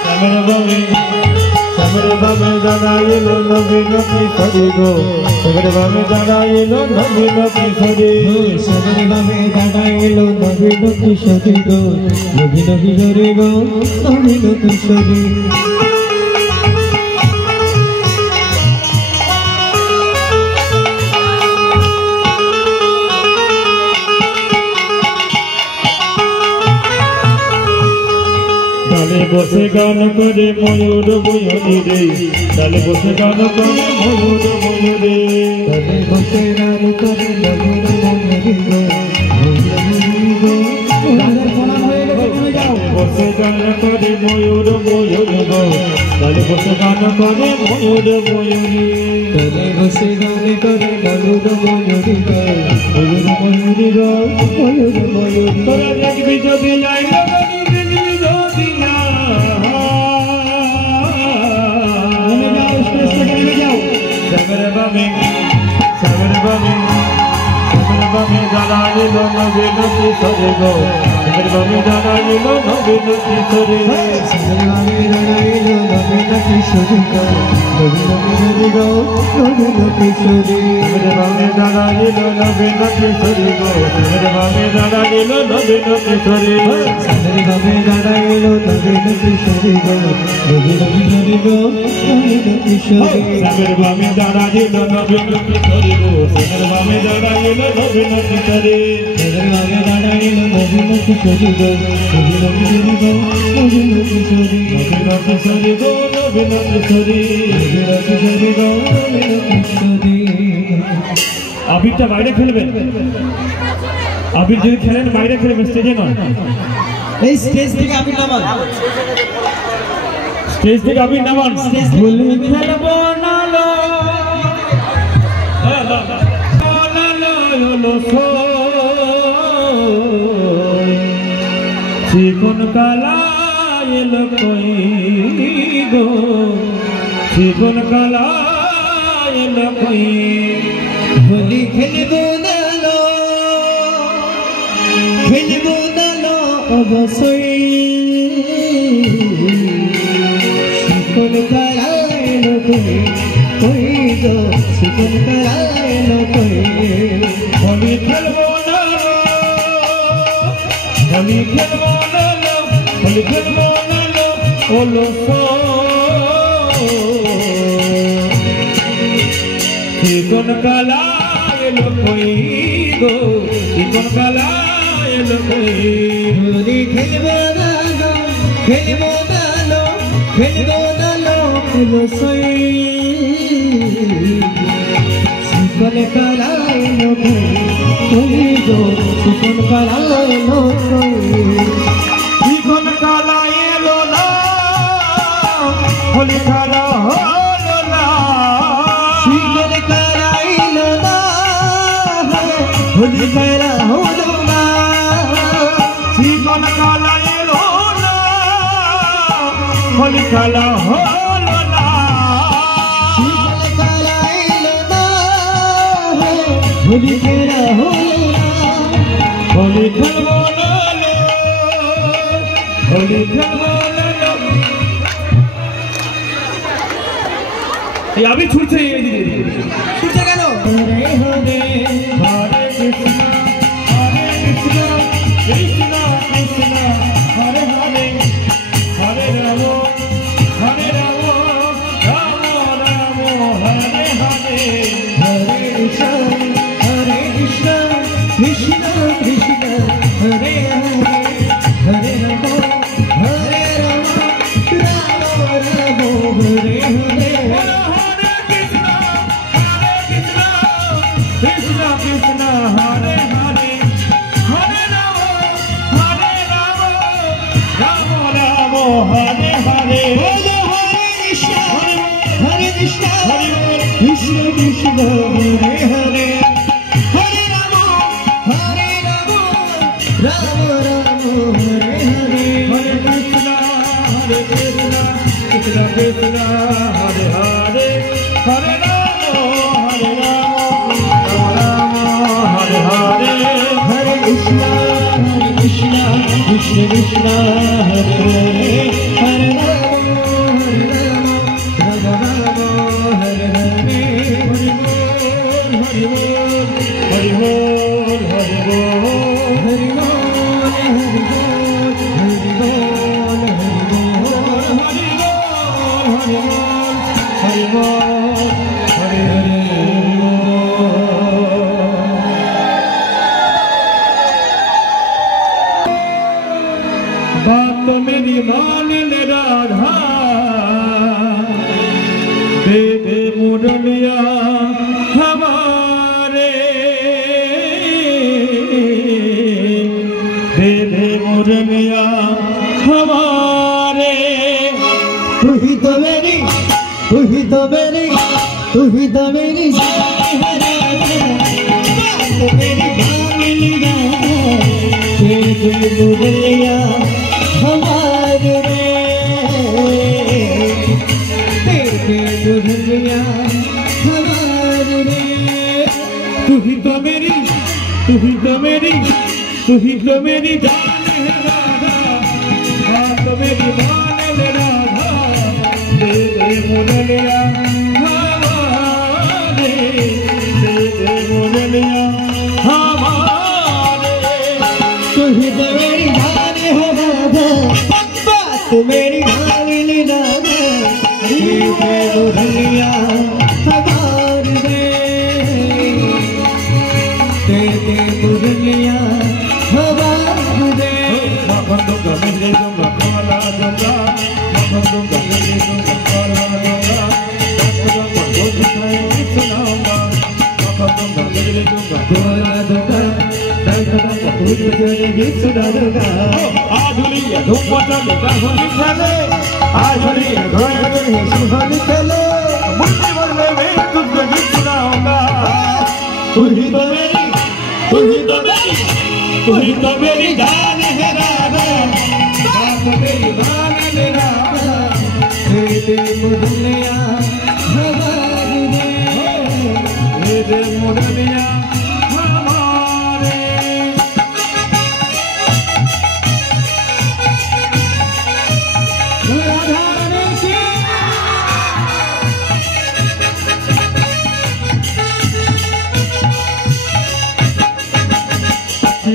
সাগর বামে সাগর বামে দাঁড়াইল নবীন কিশোরী গো সাগর বামে দাঁড়াইল নবীন কিশোরী সাগর বামে দাঁড়াইল নবীন কিশোরী গো নবীন কিশোরী গো নবীন কিশোরী ডালে বসে গান করে ময়ূর ময়ূরী রে ডালে বসে গান করে ময়ূর ময়ূরী তবে বসে গান করে ময়ূর ময়ূরী গো বসে গান করে ময়ূর ময়ূর গো তালে বসে গান করে ময়ূর ময়ূরী তালে বসে গান করে ময়ূর ময়ূরী গায় ময়ূর ময়ূরী গায় ময়ূর ময়ূরী তোরা দেখবি যদি যাই দেখবি যদি না সাগরে বামে দাঁড়াইল নবীন কিশোরে গো সাগরে বামে দাঁড়াইল নবীন কিশোরে সাগরে বামে দাঁড়াইল নবীন কিশোরী গায় নবীন কিশোরী গায় নবীন কিশোরী সাগরে বামে দাঁড়াইল নবীন কিশোরে গো সাগরে বামে দাঁড়াইল নবীন কিশোরে সাগরে বামে দাঁড়াইল নবীন কিশোরী গায় নবীন কিশোরী গায় নবীন কিশোরী সাগরে বামে দাঁড়াইল নবীন কিশোরে গো সাগরে বামে দাঁড়াইল নবীন কিশোরে সাগরে বামে দাঁড়াইল নবীন কিশোরী গায় নবীন কিশোরী গায় নবীন কিশোরী নবীন কিশোরে গো নবীন কিশোরে নবীন কিশোরী গায় নবীন কিশোরী আবিরটা বাইরে খেলবেন আবির যদি খেলেন বাইরে খেলবেন স্টেজে নয় এই স্টেজ থেকে আমি নামান স্টেজ থেকে আবির নামান ভুলি খেলবো না লো চিকন কালা এলো কই গো চিকন কালা এলো কই হোলি খেলবো না লো খেলবো না লো অবশ্যই শিকল কালায় লোকে কই গো শিকল কালায় লোকে হোলি খেলবো না হোলি খেলবো না হোলি খেলবো না ওলো চিকন কালা এলো কই গো চিকন কালা এলো কই হোলি খেলবো না লো খেলবো না লো খেলবো না লো অবশ্যই শিকল কালায় লোকে কই গো শিকল কালায় লোকে চিকন কালা এলো না হোলি খেলা হলো না শিকল কালাইল না হোলি খেলা হলো না চিকন কালা এলো না হোলি খেলা হলো না শিকল কালাইল না হোলি খেলা হলো না হোলি খেলবো না হোলি খেলবো না এই আমি ছুটছে শুনছে কেন হরে হরে হরে কৃষ্ণ কৃষ্ণ কৃষ্ণ হরে হরে হরে রাম রাম রাম হরে হরে হরে কৃষ্ণ কৃষ্ণ কৃষ্ণ হরে হরে হরে রাম হরে Ram Ram Ram Hare Hare Krishna Krishna Hare Hare Hare Rama Rama Rama Hare Hare Hare Krishna Krishna Krishna Hare Hare Hare Rama Rama Rama Hare Hare Hare Krishna Krishna Krishna Hare Hare Hare Rama Hare Hare Hare Krishna Krishna Krishna Hare Hare Hare Rama Hare Hare Hari Bol Hari Bol Hari Bol Hari Bol Hari Bol Hari बात तो मेरी मान ले राधा दे दे मुरलिया हमारे दे दे मुरलिया हमारे तू ही तो जान है राधा, हाँ तो मेरी मान ले राधा, दे दे मुरलिया हमारे, दे दे मुरलिया हमारे। तू ही तो मेरी जान है राधा, तू मेरी मान ले राधा, दे दे मुरलिया हमारे, दे दे मुरलिया हमारे। दूंगा मिले दूंगा काला दूंगा, दूंगा मिले दूंगा काला दूंगा, सुनाऊंगा, दूंगा मिले दूंगा काला दूंगा, तुझे सुना दूंगा। आधुनिया धूप चले होली खेले, आधुनिया होली खेले, मुट्ठी भरने में तुझे गीत सुनाऊंगा। तू ही तो मेरी, तू ही तो मेरी, तू ही तो मेरी जान है राधा, बात मेरी मान ले राधा, दे दे मुरलिया हमारे, दे दे मुरलिया हमारे।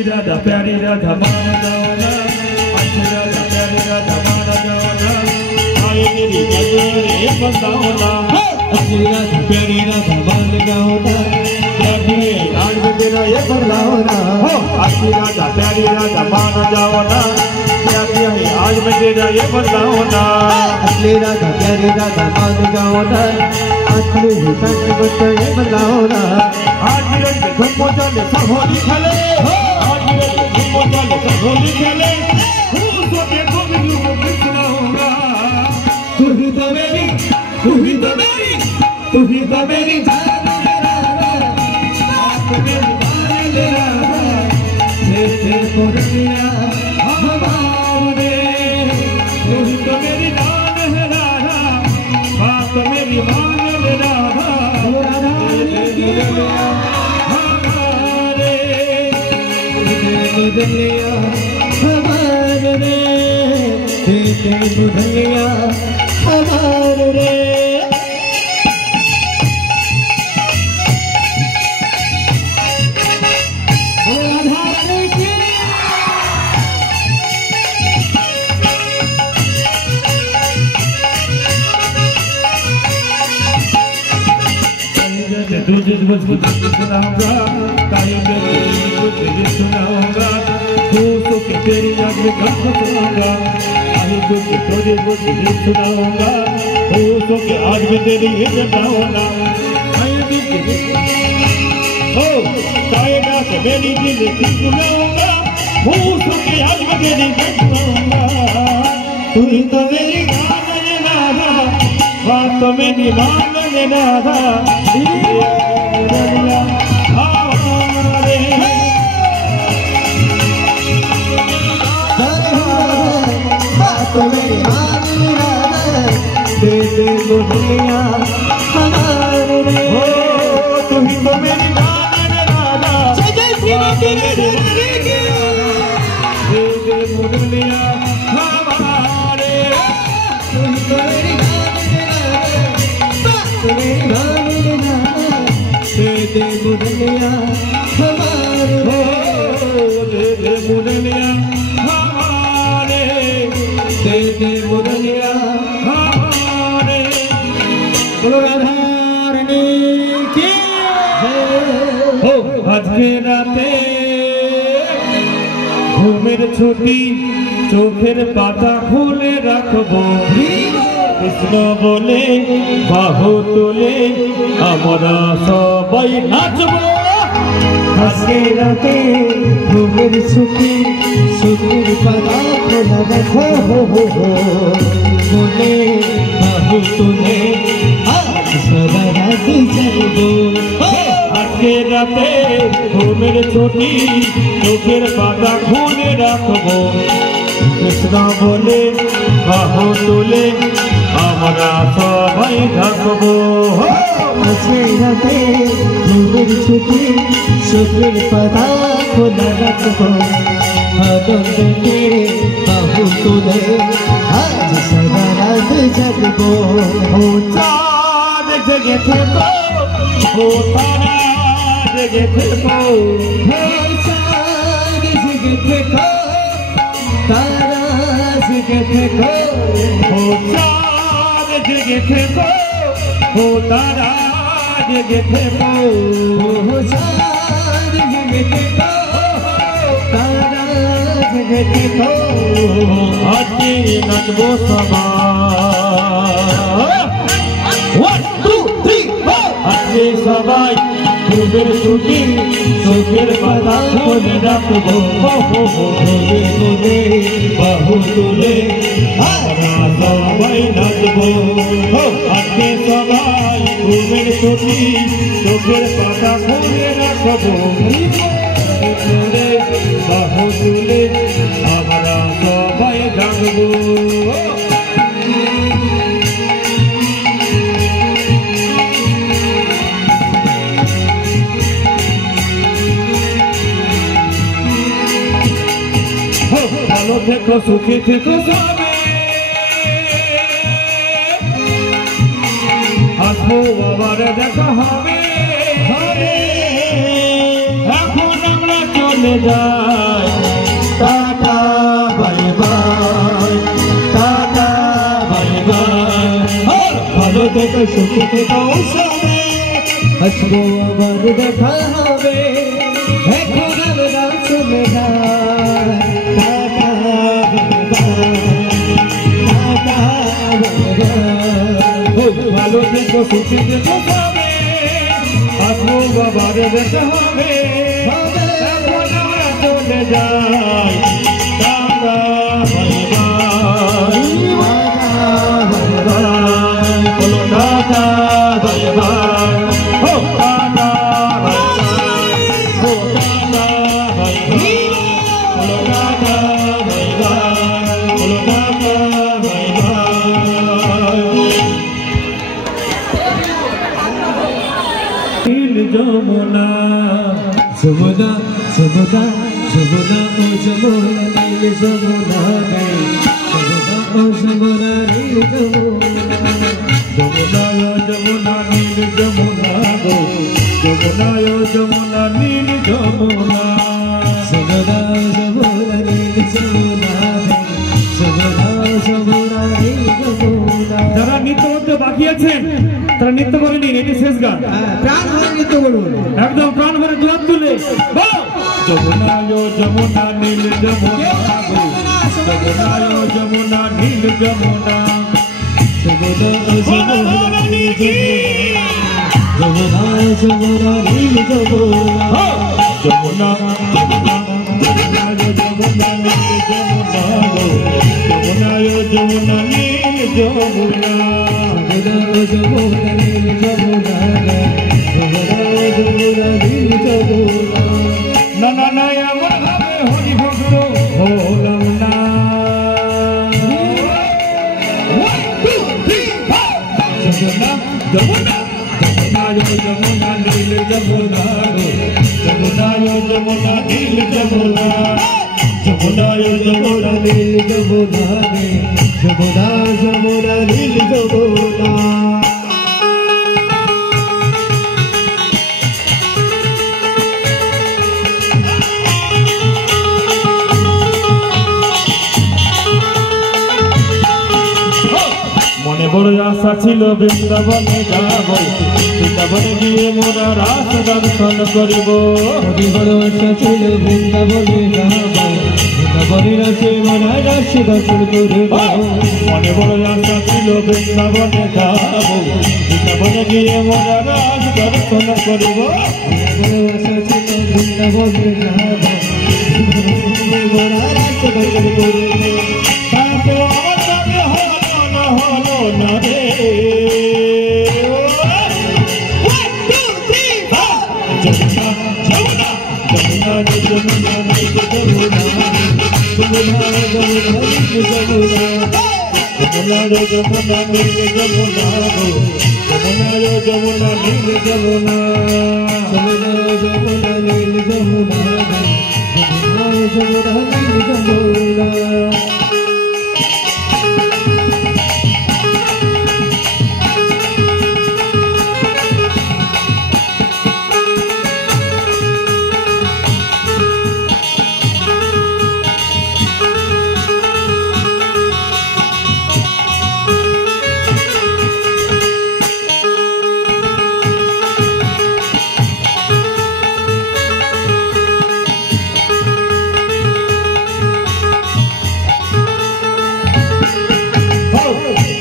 राधा प्यारी राधा मान जाओ ना, अच्छी राधा प्यारी राधा मान जाओ ना, आए मेरी नजरे बताओ ना, अच्छी राधा प्यारी राधा मान जाओ ना, आज में तेरा ये बदलाव ना, अच्छी राधा प्यारी राधा मान जाओ ना, आज में तेरा ये बदलाव ना, अच्छी राधा प्यारी राधा मान जाओ ना, असली ही कंठ बच्चे ये बदलाव ना। आज मेरे धुम्मो चले सब होली खेले, आज मेरे धुम्मो चले सब होली खेले, तू ही तो मेरी, तू ही तो मेरी, तू ही तो मेरी जान है राधा, बात मेरी मान ले राधा, दे दे मुरलिया हमारे। तू ही तो मेरी जान है राधा, बात मेरी मान ले राधा, राधा मुरलिया हमारे, मुरलिया हमारे, दे दे मुरलिया हमारे। तुझे सुनाऊंगा, तुझे सुनाऊंगा, तो के तेरी याद में गाना सुनाऊंगा, तुझे तुझे तुझे सुनाऊंगा, तो के आज में तेरी ये जगाऊंगा, गाएगा से मेरी दिल की सुनाऊंगा, तो के आज में तेरी जगाऊंगा। तू ही तो मेरी मान ले राधा, बात मेरी मान ले राधा, मुरलिया हमारे, बात मेरी मान ले राधा, दे दे मुरलिया हमारे। तू ही तो मेरी जान है राधा, दे दे मुरलिया हमारे, तू ही तो मेरी जान है राधा, बात मेरी मान ले राधा, दे दे मुरलिया हमारे। दे दे मुरलिया हमारे, दे दे मुरलिया हमारे। बोलो राधा रानी की আজকে রাতে ঘুমের ছুটি চোখের পাতা খুলে রাখবো, কৃষ্ণ বলে বাহু তুলে আমরা সবাই নাচবো। আজকে রাতে ঘুমের ছুটি ছুটির পাতা খোলা রাখো, মনে বাহু তুলে আজ সবাই রাতে যাবো। আজকে রাতে ঘুমের ছুটি চোখের পাতা খুলে রাখবো, কৃষ্ণ বলে বাহু তুলে আমরা সবাই থাকবো আজকে রাতে ঘুমের ছুটি সুখের পাতা খোলা রাখবো আনন্দে বাহু তুলে আজ সারা রাত জাগবো ও চাঁদ জেগে থেকো ও তারা জেগে থেকো চাঁদ জেগে থেকো তারা জেগে থেকো ও চাঁদ জেগে থেকো ও তারা জেগে থেকো চাঁদ জেগে থেকো তারা জেগে থেকো আজকে নাচবো সবাই 1 2 3 আজকে সবাই ঘুমের ছুটি চোখের পাতা খুলে রাখবো ঘুরে ঘুরে বাহু তুলে আমরা সবাই নাচবো আজকে সবাই ঘুমের ছুটি চোখের পাতা খুলে রাখবো ঘুরে বাহু তুলে আমরা সবাই জাগবো ভালো থেকো সুখী থেকো সবে আসবো আবার দেখা হবে এখন আমরা চলে যাই tata bye bye tata bye bye ভালো থেকো সুখী থেকো সবে আসবো আবার দেখা হবে এখন আমরা চলে যাই tata bye bye tata bye bye ভালো থেকো সুখী থেকো সবে আসবো আবার দেখা হবে এখন আমরা চলে যাই টাটা বাই বাই বলো টাটা বাই বাই ও টাটা বাই বাই ও টাটা বাই বাই বলো টাটা বাই বাই বলো টাটা বাই বাই নীল যমুনা যমুনা যমুনা যমুনা ও যমুনা নীল যমুনা রে যমুনা ও যমুনা নীল যমুনা যমুনা যমুনা নীল যমুনা গো যমুনা যমুনা নীল যমুনা যমুনা যমুনা নীল যমুনা রে যমুনা যমুনা নীল যমুনা যারা নৃত্য করতে বাকি আছেন তারা নৃত্য করে নিন, এটি শেষ গান। প্রাণ ভরে নৃত্য করুন, একদম প্রাণ ভরে দুহাত তুলে বলো যমুনা যমুনা নীল যমুনা গো যমুনা যমুনা নীল যমুনা যমুনা যমুনা নীল যমুনা যমুনা নীল যমুনা যমুনা যমুনা যমুনা যমুনা নীল যমুনা গো যমুনা যমুনা নীল যমুনা যমুনা নীল যমুনা যমুনা যমুনা নীল যমুনা না না না আমার ভাবে হরি ভক্ত হলাম না যমুনা যমুনা যমুনা যমুনা নীল যমুনা গো যমুনা যমুনা নীল যমুনা যমুনা যমুনা নীল যমুনা রে যমুনা যমুনা নীল যমুনা মনে বড় আশা ছিল বৃন্দাবনে যাব, বৃন্দাবনে গিয়ে মোরা রাস দর্শন করিব। মনে বড় আশা ছিল বৃন্দাবনে যাব, বৃন্দাবনে রাসে মোরা রাস দর্শন করিব। মনে বড় আশা ছিল বৃন্দাবনে যাব, বৃন্দাবনে গিয়ে মোরা রাস দর্শন করিব। বড় আশা ছিল বৃন্দাবনে যাব, মোরা রাস দর্শন করিব। তারপর আমার সঙ্গে হলো না রে। যমুনা যমুনা যমুনা যমুনা যমুনা যমুনা যমুনা যমুনা যমুনা নীল যমুনা গো যমুনা যমুনা নীল যমুনা যমুনা নীল যমুনা যমুনা নীল যমুনা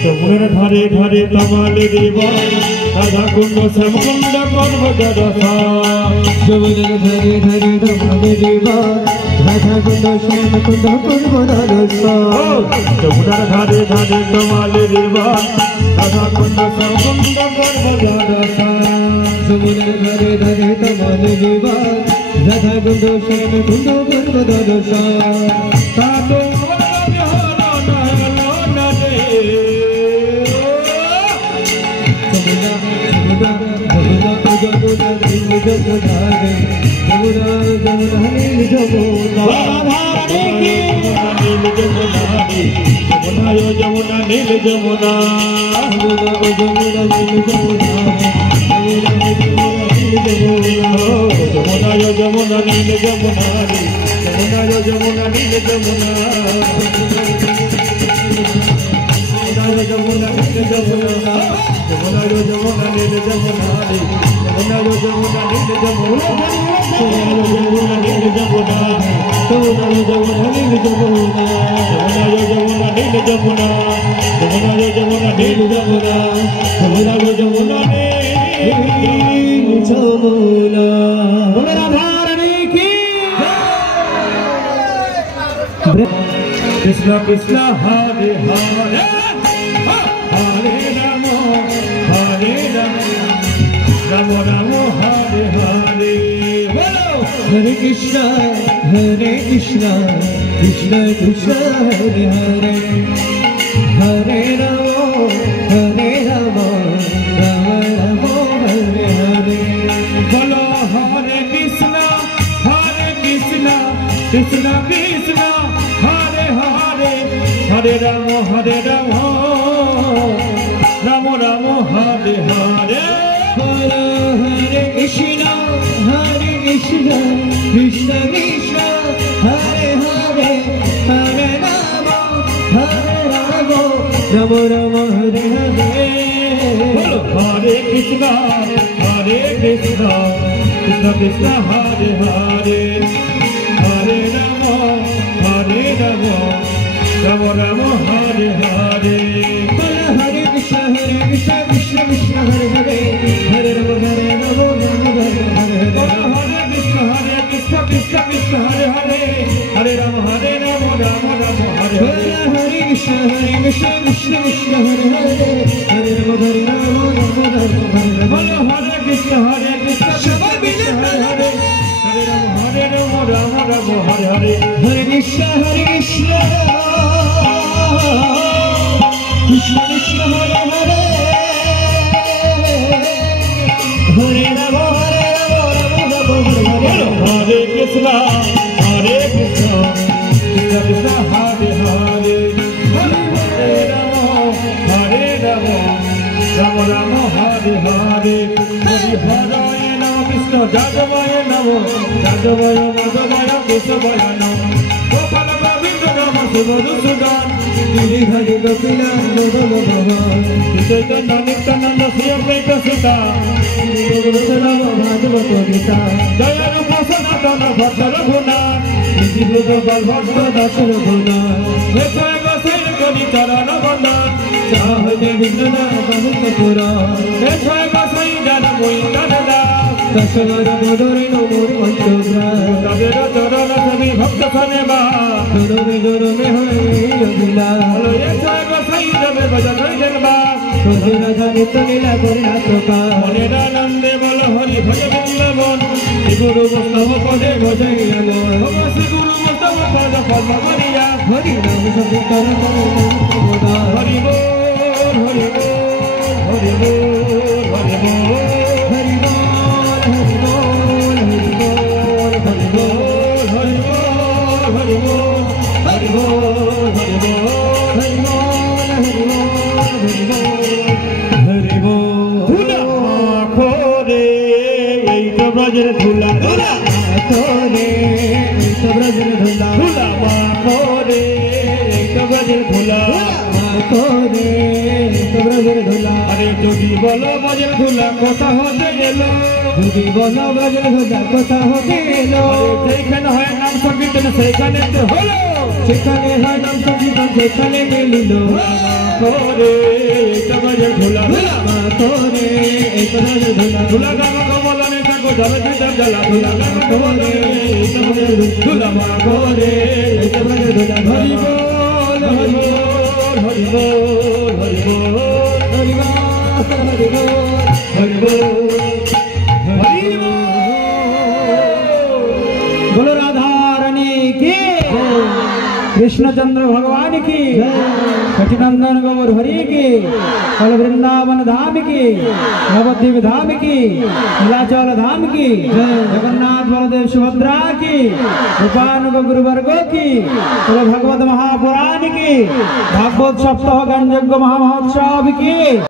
যমুনার ধারে ধারে তমালে দেবা রাধা কুণ্ড শ্যামকুণ্ড পর্বত রসা যমুনার ধারে ধারে তমালে দেবা রাধা কুণ্ড শ্যামকুণ্ড পর্বত রসা যমুনার ধারে ধারে তমালে দেবা রাধা কুণ্ড শ্যামকুণ্ড পর্বত রসা যমুনার ধারে ধারে তমালে দেবা রাধা কুণ্ড শ্যামকুণ্ড পর্বত রসা সাধু যমুনা নীল যমুনা রে যমুনা যমুনা নীল যমুনা নীল যমুনা যমুনা যমুনা নীল যমুনা যমুনা নীল যমুনা যমুনা যমুনা নীল যমুনা যমুনা যমুনা নীল যমুনা যমুনা নীল যমুনা যমুনা যমুনা নীল যমুনা যমুনা যমুনা নীল যমুনা যমুনা নীল যমুনা যমুনা যমুনা নীল যমুনা যমুনা নীল যমুনা যমুনা যমুনা নীল যমুনা যমুনা যমুনা নীল যমুনা রাধা রানী কি Krishna Krishna Hare Hare Hare Ram Ram Ram Hare Hare Hare Krishna Krishna Krishna Hare Hare Hare Rama Rama Rama Hare Hare bolo Hare Krishna Krishna Krishna Hare Hare Hare Rama Ram Ram Hare Hare Hare Krishna Krishna Krishna Hare Hare Hare Rama Rama Rama Hare Hare Hare Krishna Krishna Krishna Hare Hare Hare Rama Rama Rama Hare Hare Hare Krishna Krishna Krishna Hare Hare Hare Rama Rama Hare Hare Hare Krishna Krishna Krishna Hare Hare Hare Rama Rama Rama Hare Hare Hare Krishna Krishna Krishna Hare Hare Hare Rama Rama Rama Hare Krishna Krishna Hare Hare Hare Rama Rama Hare Hare Hare Krishna Krishna Krishna Hare Hare Hare Rama Rama Hare Hare Krishna Krishna Krishna Hare Hare Hare Rama Rama Rama Hare Hare Hari Haraya Nama Krishna Jadavaya Nama Jadavaya Madhavaya Kesavaya Nama Gopala Govinda Nama Subhadusudan Giri Hari Gopila Nodama Bhavan Chaitanya Nityananda Sri Advaita Sita Gurusarama Bhagavata Gita Jaya Rupa Sanatana Bhatta Raghuna Nidhibuddha Balbhakta Dasara Guna Ekaya Gasaira Kani Charana Bandhan Sahade Vindana Bahutta Pura Ekaya Gasaira Moinda Nada Dasavara Bodore Nomor Manchudra Tadera Charana Sami Bhakta Saneba Dorome Dorome Hare Yagula Halo Ekaya Gasaira Bhajana Janba Radha Nitya Lila Kore Natoka Monera Nande Bala Hari Bhaja Vrindavan গুরু বৈষ্ণব পদে ভজাইয়া লয় গুরু বৈষ্ণব পদ পদ করিয়া হরি নাম সংকীর্তন হরি বল হরি বল হরি বল হরি বল হরি বল হরি বল হরি বল হরি বল হরি বল হরি বল হরি বল হরি বল হরি বল হরি বল হরি বল ধুলা মাখরে এই তো ব্রজের ধুলা ধুলা মাখরে এই তো ব্রজের ধুলা ধুলা মাখরে এই তো ব্রজের ধুলা মাখরে এই তো ব্রজের ধুলা আরে যদি বলো ব্রজের ধুলা কথা হতে গেল যদি বলো ব্রজের ধুলা কথা হতে গেল যেখানে হয় নাম সংকীর্তন সেখানে তো হলো সেখানে হয় নাম সংকীর্তন সেখানে মিলিল করে এটা ব্রজের ধুলা ধুলা করে এটা ব্রজের ধুলা ধুলা গাম কমলনে তাকো ধরে দিতাম জ্বালা ধুলা গাম কমলনে এটা ব্রজের ধুলা মা করে এটা ব্রজের ধুলা হরি বল হরি বল হরি বল হরি বল হরি বল হরি বল হরি বল হরি বল बोलो राधा रानी की कृष्णचंद्र भगवान की कटिनंदन गौर हरि की कल वृंदावन धाम की नवद्वीप धाम की नीलाचल धाम की जगन्नाथ बलदेव सुभद्रा की रूपानुग गुरुवर्गो की भगवत महापुराण की भागवत सप्ताह गणयज्ञ महामहोत्सव की।